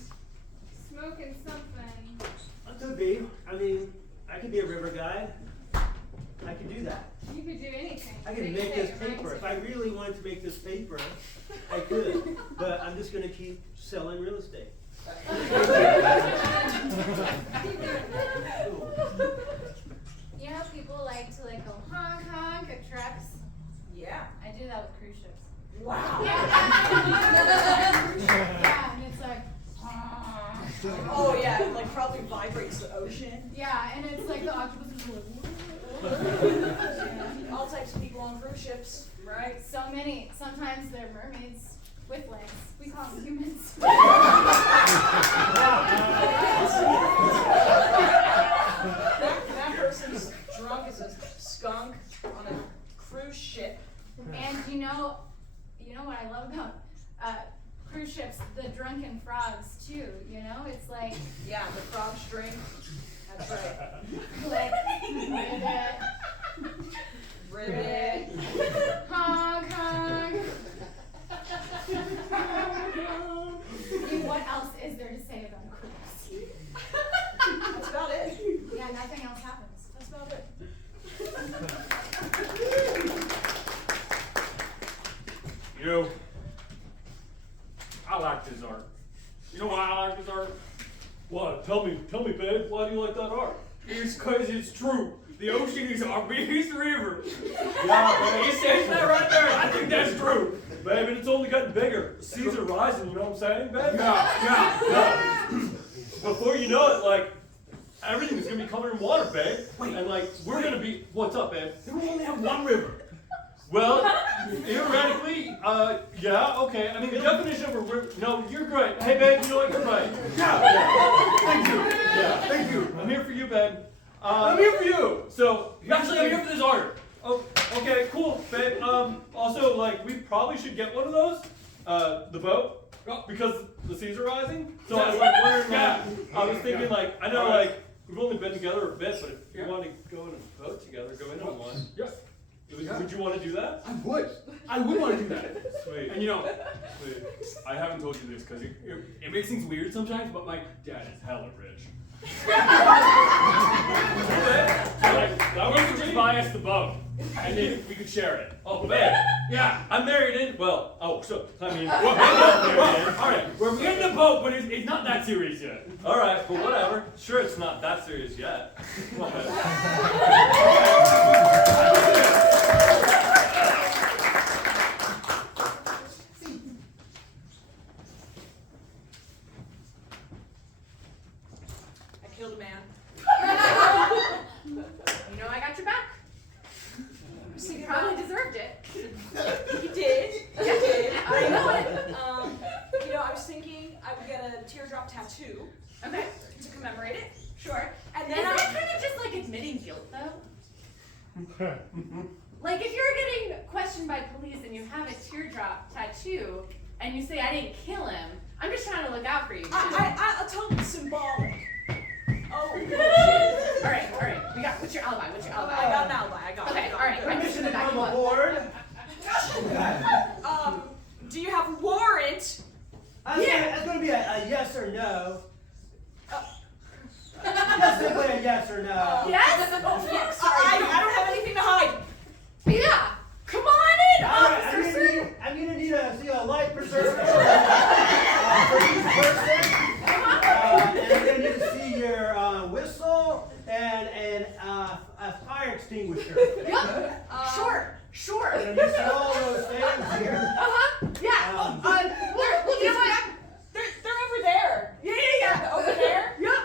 smoking something. I could be. I this paper. If I really wanted to make this paper, I could. But I'm just going to keep selling real estate. You know how people like to like go honk honk at trucks? Yeah. I do that with cruise ships. Wow. Yeah, and it's like, Oh yeah, it like probably vibrates the ocean. yeah, and it's like the octopuses are like, All types of people on cruise ships, right? so many. Sometimes they're mermaids with legs. We call them humans. That person's drunk as a skunk on a cruise ship. And you know what I love about cruise ships? The drunken frogs too. You know, it's like Yeah, the frog string. That's right. ribbit, Ribbit. honk honk. I mean, what else is there to say about a cruise? That's about it. Yeah, nothing else happens. That's about it. You know, I like this art. You know why I like this art? What? Tell me, babe. Why do you like that art? It's because it's true. The ocean is our biggest river. Yeah, babe. It says that right there. I think that's true. Babe, and it's only getting bigger. The seas are rising, you know what I'm saying, babe? Yeah. Before you know it, like, everything's gonna be covered in water, babe. And like, we're gonna be, what's up, babe? We only have one river. Well, theoretically, yeah, okay. I mean, the definition of a river, no, you're great. Hey, babe, you know what, you're right. Yeah. Thank you. Yeah, thank you. I'm here for you, babe. I'm here for you. So, Actually, I'm here for this art. Oh, okay, cool, babe. Also, like, we probably should get one of those, the boat, because the seas are rising. So I was like wondering, I was thinking, like, I know, like, we've only been together a bit, but if you want to go in a boat together, go in on one. Yeah. Would you want to do that? I would want to do that. Sweet. And you know, I haven't told you this because it makes things weird sometimes, but my dad is hella rich. That we could just buy us the boat, and then we could share it. Oh, babe. Yeah. I'm married in. Well, oh, so I mean, All right, we're getting the boat, but it's not that serious yet. all right, but whatever. Sure, it's not that serious yet. Come on, babe. I killed a man. You know I got your back. See, Probably deserved it. He did. He did. I know it. You know, I was thinking I would get a teardrop tattoo Okay. to commemorate it. Sure. And Is then that kind of just like admitting guilt, though? Like if you're getting questioned by police and you have a teardrop tattoo and you say I didn't kill him, I'm just trying to look out for you. I'll tell them it's symbolic. Oh. All right. What's your alibi? I got an alibi. I got Okay. it. All right. I'm just gonna back I'm you up. aboard. Do you have a warrant? It's going to be a yes or no. Just simply a yes or no. Yes? Oh, yes. I don't have anything to hide. Yeah. Come on in, All right, officer. I'm gonna need to see a life preserver for each person. And I'm gonna need to see your whistle and a fire extinguisher. Yep. Sure. And I'm gonna see all those things here. Yeah. You know what? They're over there. Yeah. Over there. Yep.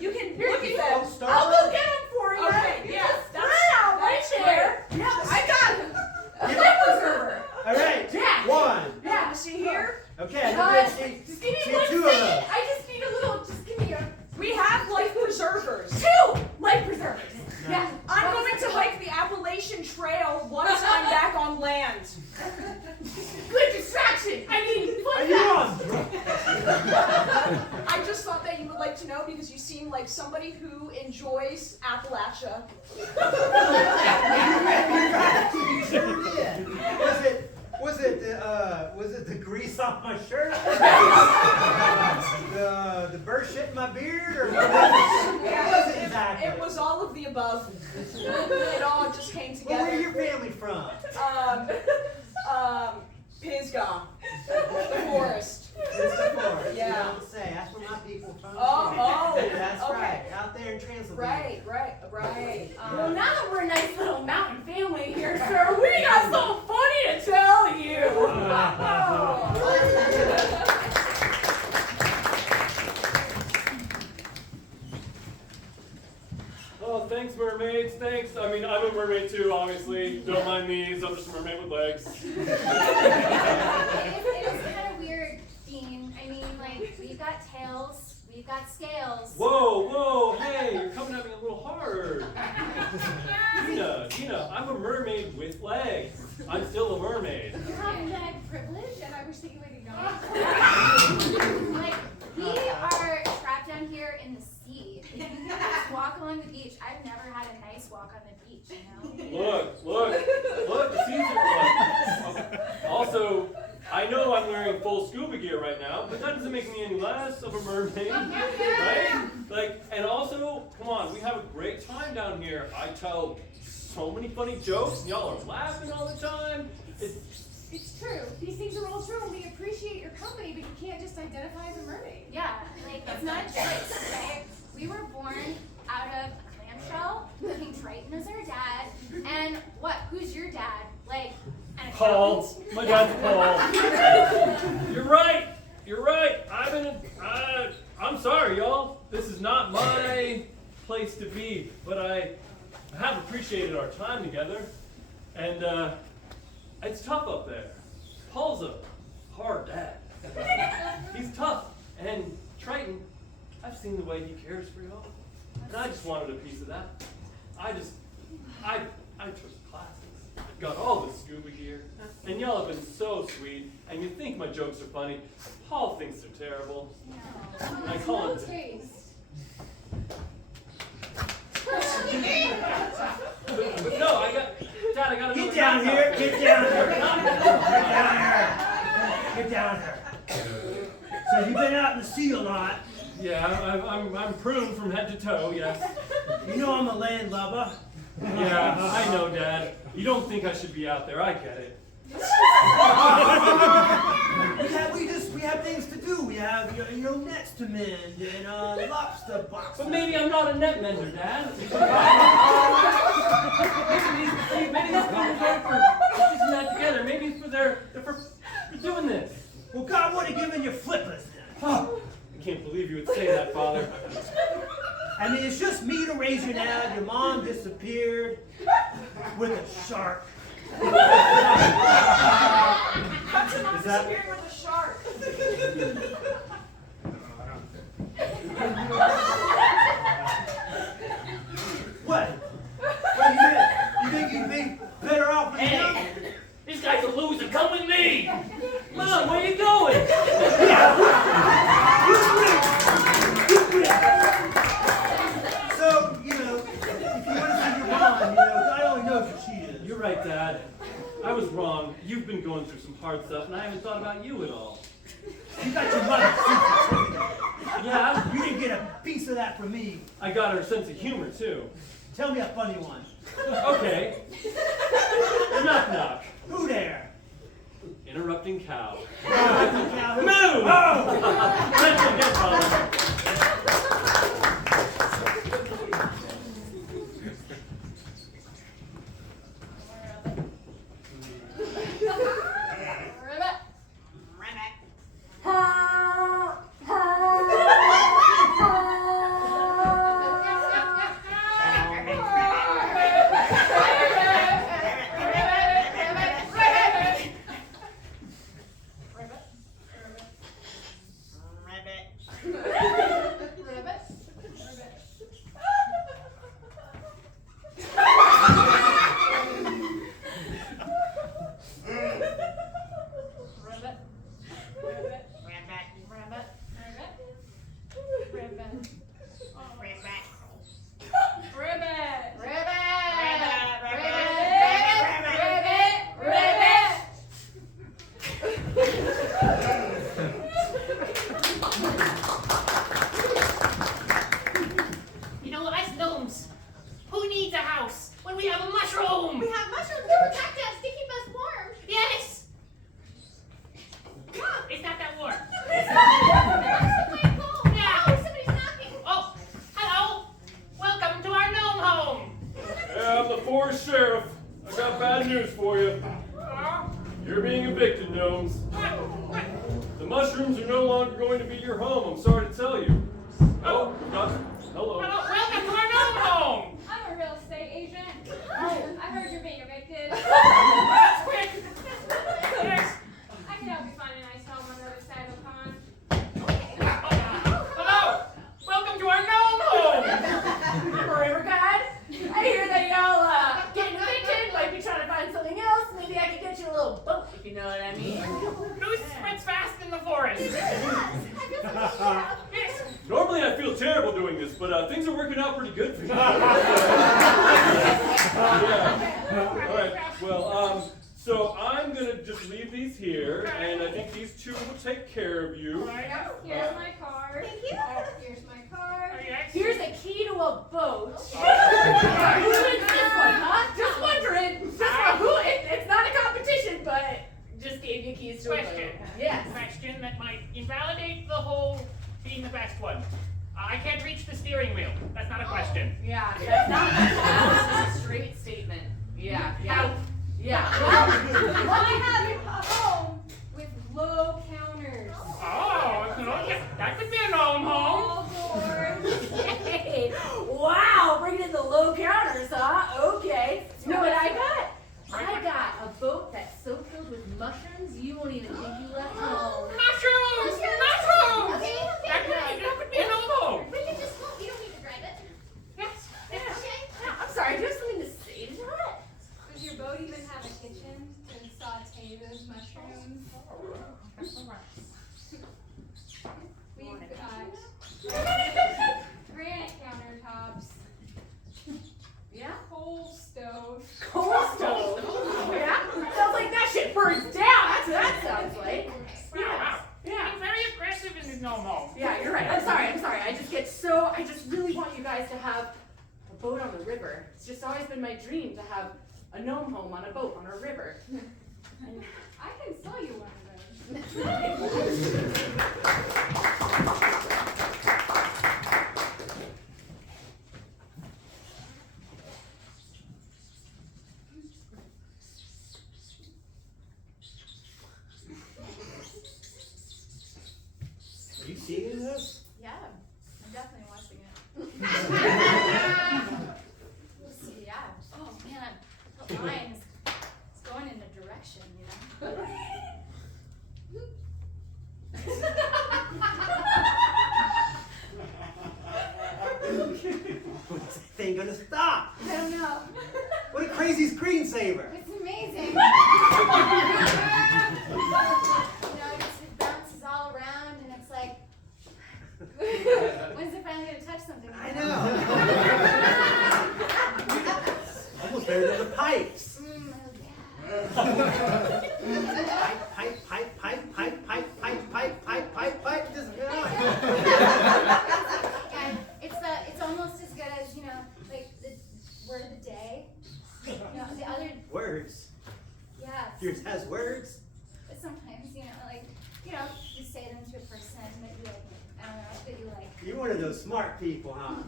You can Here, look at you them. I'll start I'll go with- get him for you. Okay, You yeah, just that's- spread out right that's there. fair. Yeah, I got him. A life preserver. All right. Yeah. One. Yeah. See here? Okay. I'm gonna see Just give me see 1 two of second. those. I just need a little. Just give me a We have life preservers. 2 life preservers. Yeah. I'm going to hike the Appalachian Trail once I'm back on land. Good distraction. I mean, Are fun you fact. on drugs? I just thought that you would like to know because you seem like somebody who enjoys Appalachia. Was it was it the grease off my shirt? the bird shit in my beard, or what was it exactly? It was all of the above. It all just came together. Well, where your family from? Pisgah. The forest. It's the forest. Yeah. You don't say. That's where my people from. Oh, That's okay. right. Out there in Transylvania. Right. Well, now that we're a nice little mountain family here, sir, we got something funny to tell you. Oh, thanks, mermaids. Thanks. I mean, I'm a mermaid too, obviously. Don't mind me. I'm just a mermaid with legs. It is kind of weird, Dean. I mean, like, we've got tails, we've got scales. Whoa, hey, you're coming at me a little hard. Gina, I'm a mermaid with legs. I'm still a mermaid. You have leg privilege, and I wish that you would acknowledge Like, we are trapped down here in the sea. If you can just walk along the beach, I've never had a nice walk on the beach, you know? Look, the seas are Also, I know I'm wearing full scuba gear right now, but that doesn't make me any less of a mermaid, right? Like, and also, come on, we have a great time down here. I tell so many funny jokes, and y'all are laughing all the time. It's true. These things are all true, and we appreciate your company, but you can't just identify as a mermaid. Yeah, like, it's not a choice, right? We were born out of a clamshell, having Triton as our dad, and what? Who's your dad? Like, an Paul. accountant? My dad's Paul. You're right. I'm sorry, y'all. This is not my place to be, but I have appreciated our time together, and it's tough up there. Paul's a hard dad. He's tough, and Triton, I've seen the way he cares for y'all, and I just wanted a piece of that. I took classes, got all the scuba gear, and y'all have been so sweet, and you think my jokes are funny. Paul thinks they're terrible. I call him. Taste. No, Dad, I got another Get down here. Get down here. So you've been out in the sea a lot. Yeah, I'm pruned from head to toe, yes. You know I'm a landlubber. Yeah, I know, Dad. You don't think I should be out there, I get it. We have things to do. We have nets to mend and lobster boxes. But maybe I'm not a net mender, Dad. maybe these people are for piecing that together. Maybe they're for doing this. Well, God would have given you flippers then. I can't believe you would say that, Father. I mean, it's just me to raise you now. Your mom disappeared with a shark. How's your mom disappearing with a shark? What? You think you'd be better off with him? This guy's a loser. Come with me. Mom, where you going? So, if you want to see your mom, God only knows what she is. You're right, Dad. I was wrong. You've been going through some hard stuff, and I haven't thought about you at all. You got your mother's secret. Yeah? You didn't get a piece of that from me. I got her sense of humor, too. Tell me a funny one. Okay. Knock, knock. Who there? Interrupting cow. Move! Move! Oh! Let's go get Father. You're being evicted, gnomes. The mushrooms are no longer going to be your home, I'm sorry to tell you. Oh, we've got... Hello. Welcome to our gnome home! I'm a real estate agent. I heard you're being evicted. That's quick! Yes. I can help you find a nice home on the other side of the pond. Hello! Welcome to our gnome home! Forever God. I hear that y'all getting evicted, might be trying to find something else. Maybe I could get you a little boat, if you know what I mean. Goose sprints fast in the forest. Yes. Normally I feel terrible doing this, but things are working out pretty good for me. Yeah. All right. Well, so I'm gonna just leave these here, and I think these two will take care of you. Here's my card. Thank you. Here's my card. Here's a key to a boat. Who wins this one, huh? Just wondering. It's not a competition, but just gave you keys to a boat. Question. Yes. Question that might invalidate the whole being the best one. I can't reach the steering wheel. That's not a question. Yeah, that's not that's just a straight statement. Yeah. Well, I have a home with low counters. Oh, that could be a gnome home. All doors. hey, wow, bringing in the low counters, huh? Okay. You know what I got? I got a boat that's so filled with mushrooms you won't even think you left home. Mushrooms! Mushrooms! Okay. That could be a gnome home. We can just look. You don't need to drive it. Yes. Okay. Yeah, I'm sorry, do you have something to say to that? Does your boat even have a kitchen to saute those mushrooms? We've got granite countertops, Yeah? coal stove. Coal stove. Yeah? Sounds like that shit burns down. That's what that sounds like. Wow. Yeah. Being very aggressive in the gnome home. Yeah, you're right. I'm sorry. I just really want you guys to have a boat on the river. It's just always been my dream to have a gnome home on a boat on a river. I can sell you one of those. Are you seeing this? Yeah, I'm definitely watching it. Yeah. Oh man, the line is going in a direction, you know. When's this thing gonna stop? I don't know. What a crazy screensaver! It's amazing. It bounces all around, and it's like, when's it finally gonna touch something? I know. Almost better than the pipes. Pipe. Just go. And it's almost as good as, you know, like the word of the day. You know, the other, Words. yeah. Yours has words. But sometimes, you know, like, you know, you say them to a person that you like, I don't know, that you like. You're one of those smart people, huh?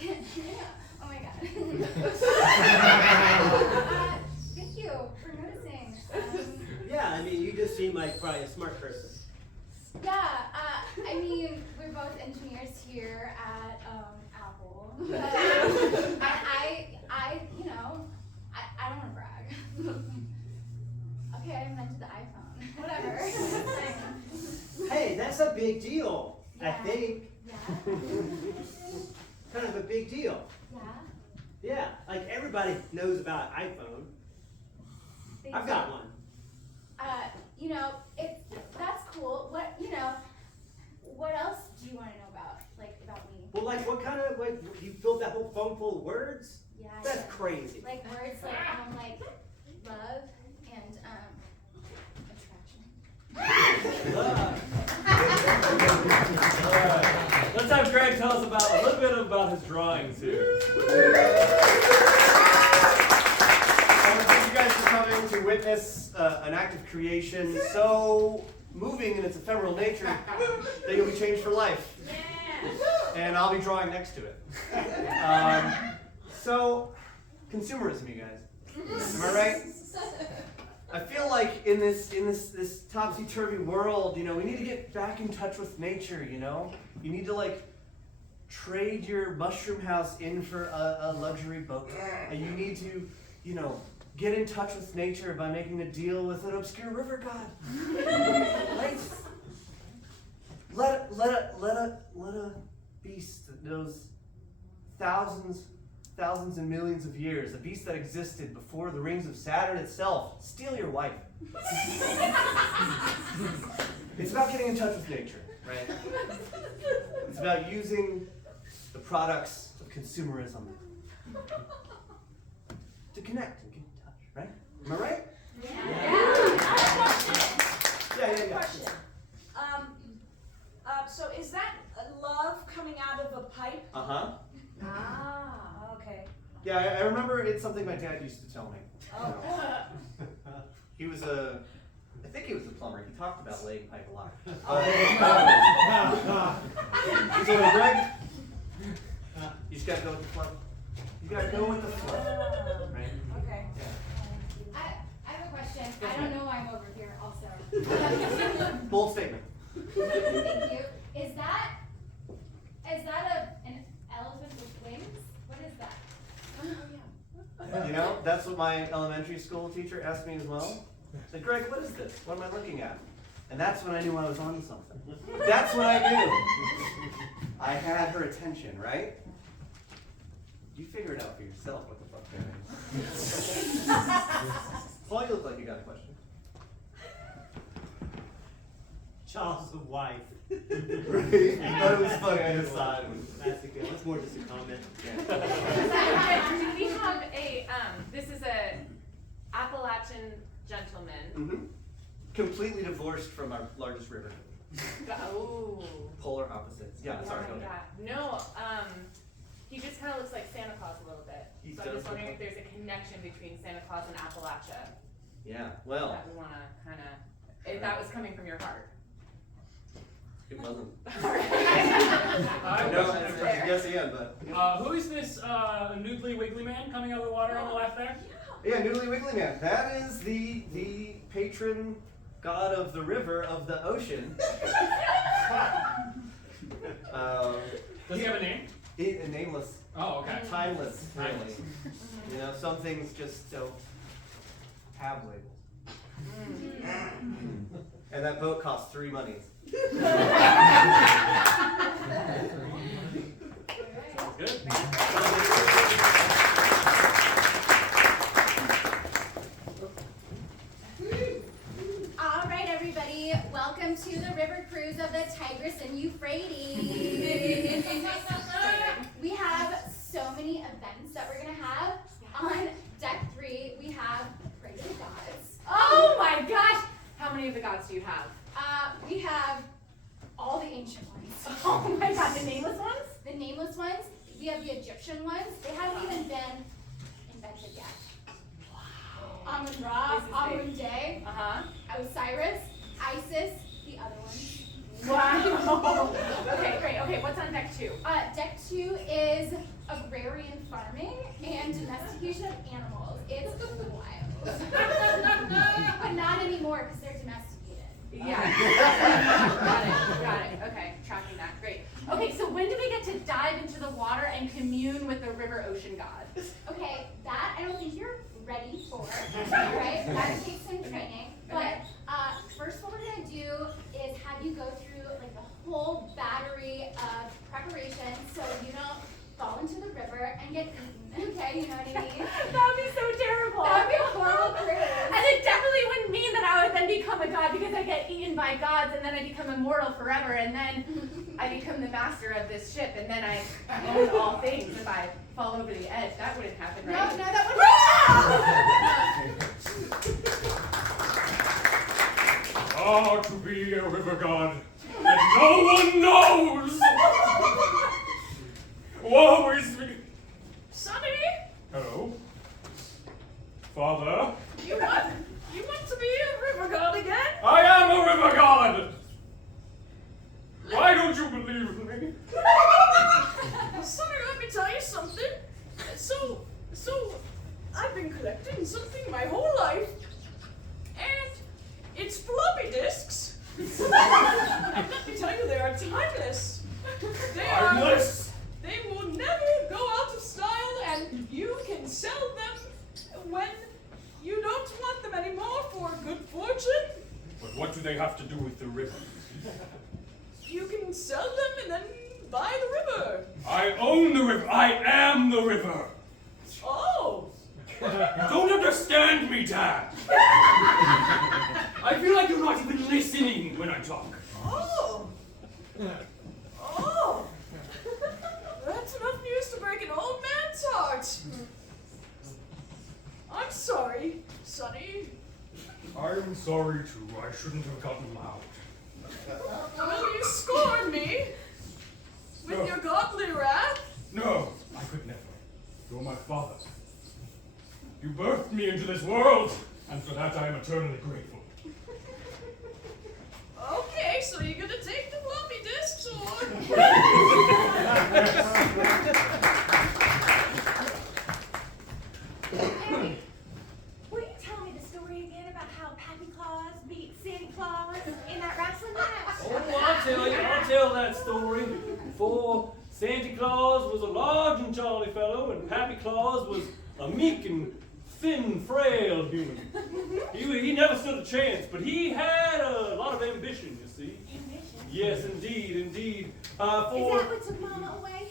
Yeah. Oh my god. Thank you for noticing. Yeah, I mean, you just seem like probably a smart person. Yeah, I mean, we're both engineers here at Apple. But, and I, you know, I don't want to brag. Okay, I invented the iPhone. Whatever. Hey, that's a big deal, I Yeah. think. Yeah. Kind of a big deal. Yeah. Yeah, like everybody knows about iPhone. I've got one. You know, that's cool. What, you know, what else do you want to know about me? Well, like what kind of, like, you filled that whole phone full of words? Yeah. That's crazy. Like words like love and attraction. Alright, let's have Greg tell us about a little bit about his drawings here. Thank you guys for coming to witness an act of creation so moving in its ephemeral nature that you'll be changed for life. And I'll be drawing next to it. So, consumerism, you guys. Am I right? I feel like in this topsy-turvy world, you know, we need to get back in touch with nature, you know? You need to like trade your mushroom house in for a luxury boat. And you need to, you know, get in touch with nature by making a deal with an obscure river god. Right? Let a beast that knows thousands and millions of years, a beast that existed before the rings of Saturn itself, steal your wife. It's about getting in touch with nature, right? It's about using the products of consumerism to connect and get in touch, right? Am I right? Yeah. Question. So is that love coming out of a pipe? Uh-huh. Ah, okay. Yeah, I remember it's something my dad used to tell me. Oh. He was I think he was a plumber. He talked about laying pipe a lot. So Greg, you just gotta go with the flow. You gotta go with the flow, right? Okay. Yeah. I have a question. I don't know why I'm over here also. Bold statement. Thank you. Is that an elephant with wings? What is that? You know, that's what my elementary school teacher asked me as well. She said, Greg, what is this? What am I looking at? And that's when I knew I was on to something. That's when I knew. I had her attention, right? You figure it out for yourself what the fuck that is. Paul, you look like you got a question. Charles' wife. Right? You thought it was funny, I just thought it was. That's good. That's more just a comment. Do we have a, this is a Appalachian gentleman. Mm-hmm. Completely divorced from our largest river. Oh. Polar opposites. Yeah, sorry, go ahead. No, he just kind of looks like Santa Claus a little bit. He So I'm does just wondering look if there's a connection between Santa Claus and Appalachia Yeah, well, that we want to kind of, if that was coming from your heart. it wasn't. I I know, yes, yeah, but. who is this noodly wiggly man coming out of the water on the left there? Yeah, Noodly Wiggly Man. That is the patron god of the river, of the ocean. Does he have a name? Nameless. Oh, okay. Timeless, really. Timeless. You know, some things just don't have labels. And that boat costs 3 monies. Sounds good. All right, everybody. Welcome to the river cruise of the Tigris and Euphrates. We have so many events that we're going to have. On deck 3, we have Praise the Gods. Oh my gosh! How many of the gods do you have? We have all the ancient ones. Oh my god, the nameless ones? The nameless ones. We have the Egyptian ones. They haven't even been invented yet. Amun-Ra, This is big. Amun-Day, Uh-huh. Osiris, Isis, the other ones. Wow. Okay, great. Okay, what's on deck 2? Deck 2 is agrarian farming and domestication of animals. It's wild. But not anymore because they're domesticated. Yeah. Got it. Okay, tracking that. Great. Okay, so when do we get to dive into the water and commune with the river ocean god? Okay, that I don't think you're ready for. Alright, that takes some training. But first what we're gonna do is have you go through like the whole battery of preparation so you don't fall into the river and get eaten. Okay, you know what I mean? That would be so terrible. That would be a horrible cruise. And it definitely wouldn't mean that I would then become a god because I get eaten by gods and then I become immortal forever and then I become the master of this ship and then I own all things if I fall over the edge. That wouldn't happen, No, right? that Ah, to be a river god that no one knows! Woe is me! Sonny, Hello? Father? you want to be a river god again? I am a river god! Why don't you believe in me? Sonny, let me tell you something. So I've been collecting something my whole life. discs. And let me tell you, they are timeless. They will never go out of style, and you can sell them when you don't want them anymore for good fortune. But what do they have to do with the river? You can sell them and then buy the river. I own the river. I am the river. Oh. You don't understand me, Dad. I feel like you're not even listening when I talk. Oh. Oh. That's enough news to break an old man's heart. I'm sorry, Sonny. I'm sorry too. I shouldn't have gotten loud. Well, you scorned me with your godly wrath. No, I could never. You're my father. You birthed me into this world, and for that I am eternally grateful. Okay, so you're gonna take the floppy disks, or? Hey, will you tell me the story again about how Pappy Claus beat Santa Claus in that wrestling match? Oh, I'll tell that story. For Santa Claus was a large and jolly fellow, and Pappy Claus was a meek and thin, frail human. He never stood a chance, but he had a lot of ambition, you see. Ambition? Yes, indeed. Is that what took Mama away?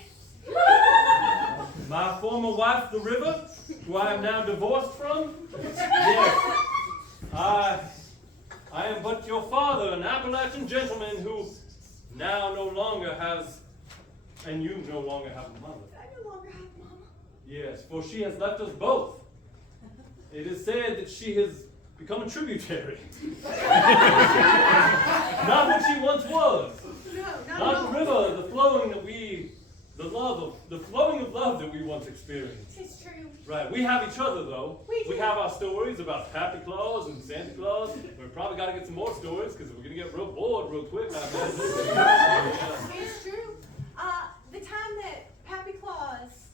My former wife, the river, who I am now divorced from, yes, I am but your father, an Appalachian gentleman who now no longer has, and you no longer have a mother. I no longer have Mama. Yes, for she has left us both. It is said that she has become a tributary. Not what she once was. No, Not the river, the flowing of love that we once experienced. It's true. Right, we have each other though. We do. have our stories about Pappy Claus and Santa Claus. We're probably got to get some more stories because we're going to get real bored real quick after this. It's true. The time that Pappy Claus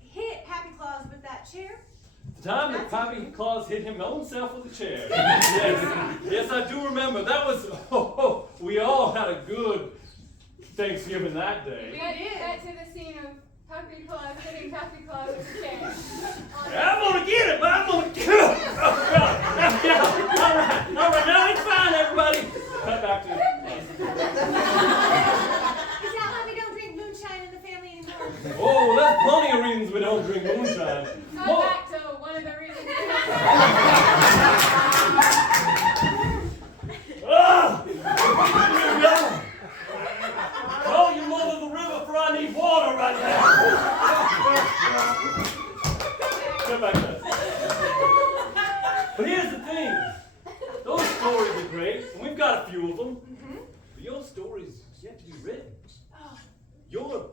hit Pappy Claus with that chair. The time that Pappy Claus hit him own self with a chair. Yes, I do remember. That was, we all had a good Thanksgiving that day. Cut to the scene of Pappy Claus hitting Pappy Claus with a chair. I'm gonna get it, but I'm gonna kill it. Oh, God. Yeah. All right, now it's fine, everybody. Cut back to Is that why we don't drink moonshine in the family anymore? Oh, there's plenty of reasons we don't drink moonshine. Cut back to one of the reasons. Call your mother the river, for I need water right now. Come back there. But here's the thing. Those stories are great, and we've got a few of them. But your story's yet to be written. Your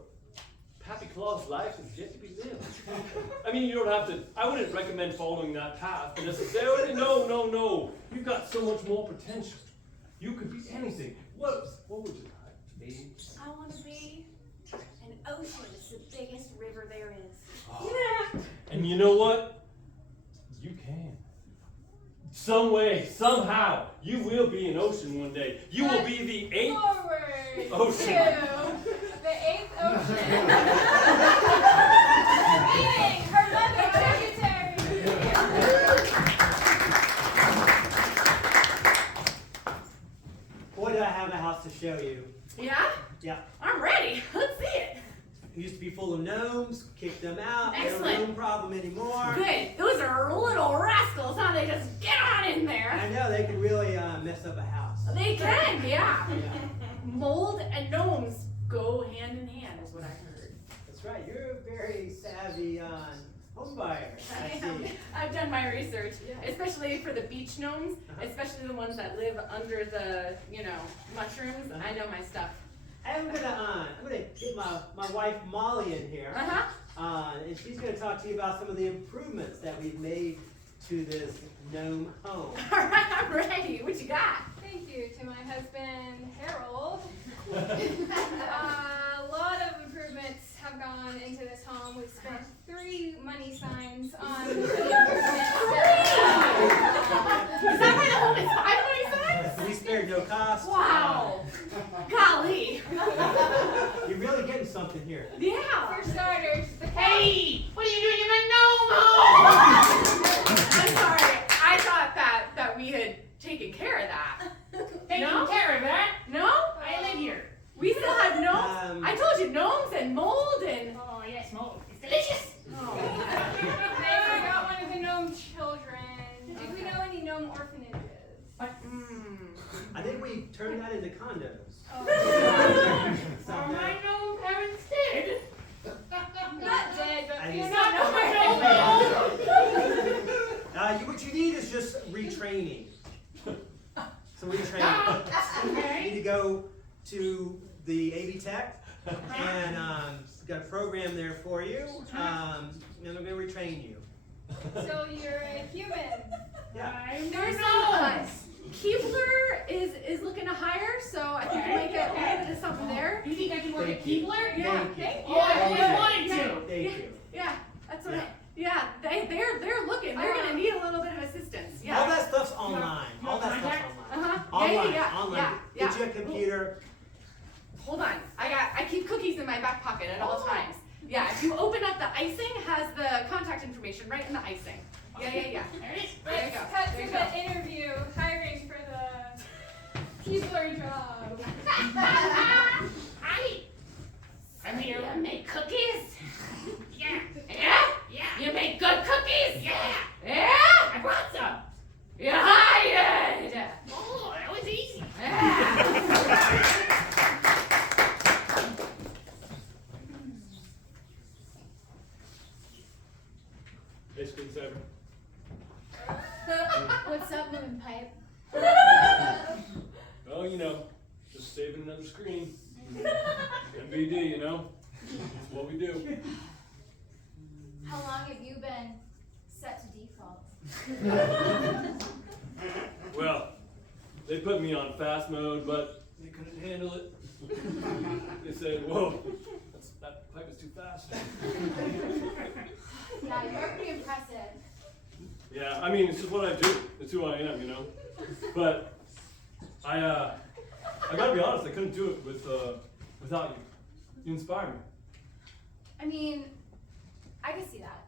Pappy Claus life is yet to be lived. I mean, you don't have to, I wouldn't recommend following that path necessarily. No. You've got so much more potential. You could be anything. What would you like to be? I want to be an ocean. It's the biggest river there is. Oh. And you know what? You can. Some way, somehow, you will be an ocean one day. You will be the 8th Forward ocean. to the 8th ocean. Meaning her mother tributary. Boy, do I have a house to show you. Yeah? Yeah. I'm ready. Let's see it. It used to be full of gnomes, kicked them out, Excellent. no gnome problem anymore. Good. Those are little rascals, huh? They just get on in there. I know, they could really mess up a house. They can, yeah. Yeah. Mold and gnomes go hand in hand, is what I heard. That's right, you're a very savvy home buyer. I see. I've done my research, especially for the beach gnomes, especially the ones that live under the, mushrooms. I know my stuff. I'm gonna get my wife Molly in here. And she's gonna talk to you about some of the improvements that we've made to this gnome home. All right, I'm ready. What you got? Thank you to my husband, Harold. A lot of improvements have gone into this home. We've spent 3 money signs on the improvements. Is that why the home is 5 money signs? We spared no cost. Wow. Golly. You're really getting something here. Yeah. For starters, the Hey, what are you doing in my gnome home? I'm sorry. I thought that we had taken care of that. Taking care of that? No? I live here. We still have gnomes. I told you gnomes and mold and. Oh, yes, mold. It's delicious. Oh. They forgot one of the gnome children. Do we know any gnome orphanages? I think we turned that into condos. Are my gnome parents dead? Not dead, but I we mean- not know where What you need is just retraining. Some retraining. You need to go to the AV Tech, and we've got a program there for you, and they're going to retrain you. So you're a human. Yeah. There's some Keebler is looking to hire, so I think we might get a little bit of something there. You think I can work at Thank you. Keebler? Yeah. Thank you. Oh, I always wanted to. Thank you. Yeah, that's what they're looking. They're gonna need a little bit of assistance. Yeah. All that stuff's online. All that stuff's online. Uh-huh. Online. Yeah. Online. Get you a computer. Hold on. I keep cookies in my back pocket at all times. Yeah, if you open up the icing, has the contact information right in the icing. Yeah. There it is. There you Let's go. cut There to you go. the interview, hiring for the Keebler job. I'm here to make cookies. Yeah. You make good cookies. Yeah. I brought some. You're hired. Oh, that was easy. Hey, Screensaver. What's up, Moon Pipe? Oh, you know, just saving another screen. MVD, you know? That's what we do. How long have you been set to default? Well, they put me on fast mode, but they couldn't handle it. They said, whoa, that pipe is too fast. Yeah, you're pretty impressive. Yeah, I mean, it's just what I do. It's who I am, you know? But I gotta be honest, I couldn't do it without you. You inspire me. I mean, I can see that.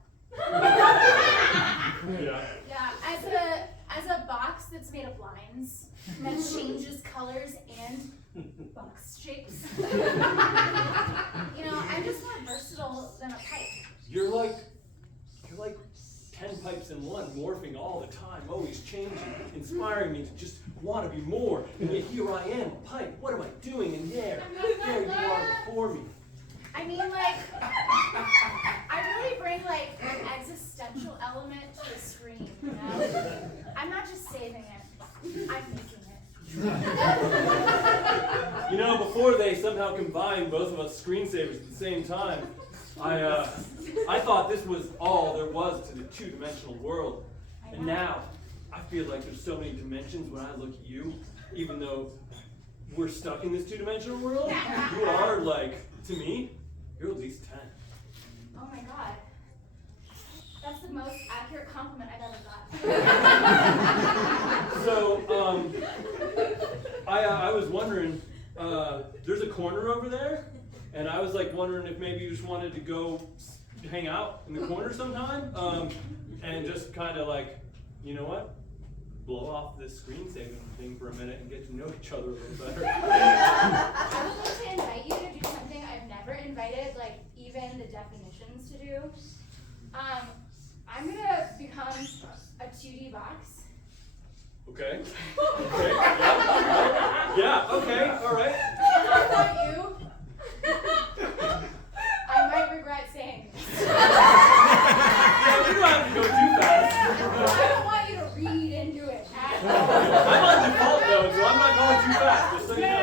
Yeah. Yeah, as a box that's made of lines that changes colors and box shapes. You know, I'm just more versatile than a pipe. You're like 10 pipes in one, morphing all the time, always changing, inspiring me to just want to be more. And yet here I am, a pipe. What am I doing in there? There you are before me. I mean, like, I really bring, like, an existential element to the screen, you know? I'm not just saving it, I'm making it. You know, before they somehow combined both of us screensavers at the same time, I thought this was all there was to the two-dimensional world. And now, I feel like there's so many dimensions when I look at you, even though we're stuck in this two-dimensional world. You are, like, to me, you're at least 10. Oh my god. That's the most accurate compliment I've ever gotten. So, I was wondering, there's a corner over there, and I was like wondering if maybe you just wanted to go hang out in the corner sometime, and just kind of like, you know what? Blow off this screensaver thing for a minute and get to know each other a little better. I would like to invite you to do something I've never invited, like, even the definitions to do. I'm gonna become a 2D box. Okay. Okay. Yeah. Okay. All right. And I want you. I might regret saying this. Yeah, you don't have to go too fast. I don't want you to read into it at all. I'm on default though, so I'm not going too fast. Just so you know.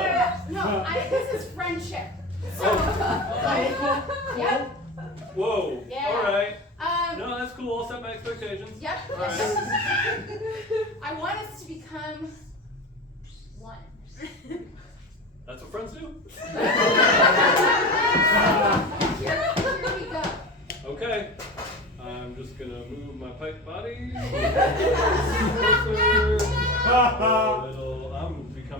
No, this is friendship. So, yep. Whoa. Yeah. All right. No, that's cool. I'll set my expectations. Yep. All right. I want us to become one. That's what friends do. Here we go. Okay. I'm just gonna move my pipe body. I'm becoming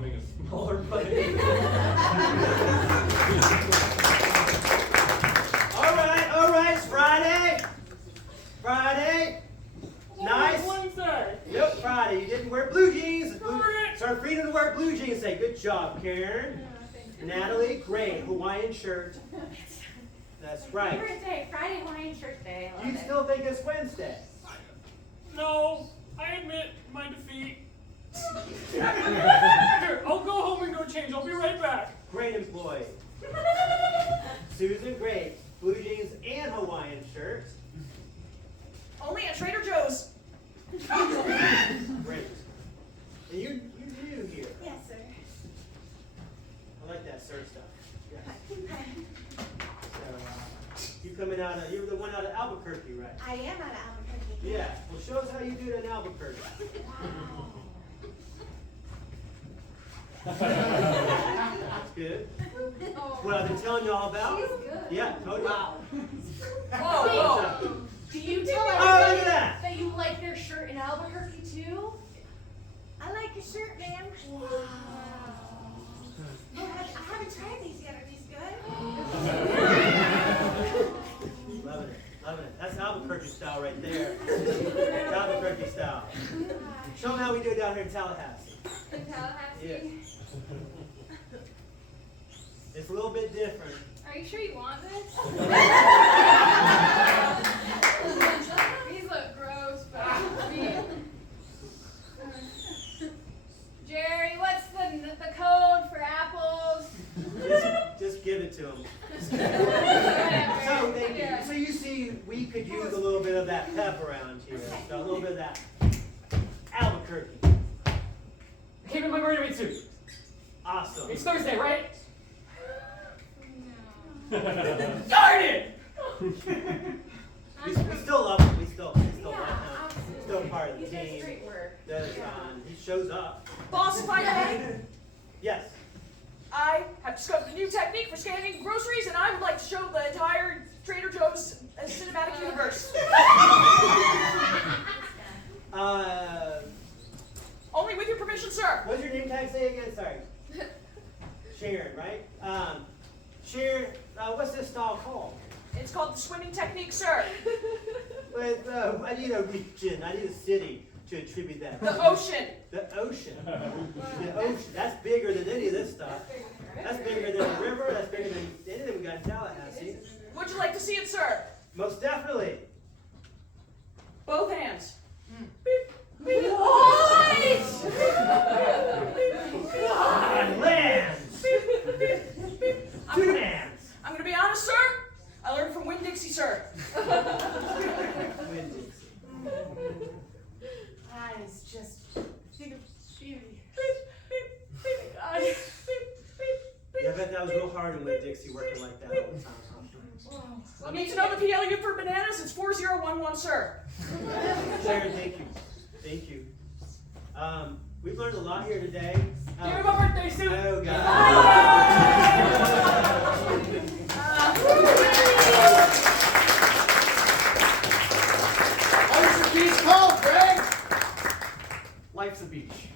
our freedom to wear blue jeans. Say, good job, Karen. Natalie, great, Hawaiian shirt. That's right. Favorite day, Friday Hawaiian shirt day. I love You it. still think it's Wednesday? No, I admit my defeat. Here, I'll go home and go change. I'll be right back. Great employee. Susan, great. Blue jeans and Hawaiian shirt. Only at Trader Joe's. Great. And you're new here. Yes, sir. I like that sir stuff. Yes. So, you coming out of, you're the one out of Albuquerque, right? I am out of Albuquerque. Yeah. Well, show us how you do it in Albuquerque. That's good. Oh. What I've been telling you all about? She's good. Yeah, told you. Wow. Whoa. Do you tell Oh, look everybody at that. that you like their shirt in Albuquerque too? I like your shirt, ma'am. Wow. I haven't tried these yet. Are these good? Loving it, loving it. That's Albuquerque style right there. It's Albuquerque style. Show them how we do it down here in Tallahassee. In Tallahassee? Yeah. It's a little bit different. Are you sure you want this? These look gross, but Jerry, what's the code for apples? Just give it to them. Whatever. So, so you see, we could use a little bit of that pep around here. So a little bit of that Albuquerque. I came in my mermaid suit. Awesome. It's Thursday, right? No. Darn it! We still love him. We still love him. absolutely. Still part of the He does team. great work. He shows up. Boss, if I may, Yes. I have discovered a new technique for scanning groceries, and I would like to show the entire Trader Joe's cinematic universe. Only with your permission, sir. What's your name tag say again? Sorry. Sharon, right? Sharon, what's this style called? It's called the swimming technique, sir. I need a region. I need a city to attribute that. The ocean. The ocean. The ocean. That's bigger than any of this stuff. That's bigger than a river. That's bigger than anything we got in Tallahassee. Would you like to see it, sir? Most definitely. Both hands. God, lands. Two hands. I'm going to be honest, sir. I learned from Winn-Dixie, sir. That is just beauty. Yeah, I bet that was real hard in Winn-Dixie working like that all the time. You need to know the PLU for bananas? It's 4011, sir. Sharon, thank you. Thank you. We've learned a lot here today. Give me my birthday suit. Oh, God. What is the piece called, Greg? Life's a beach.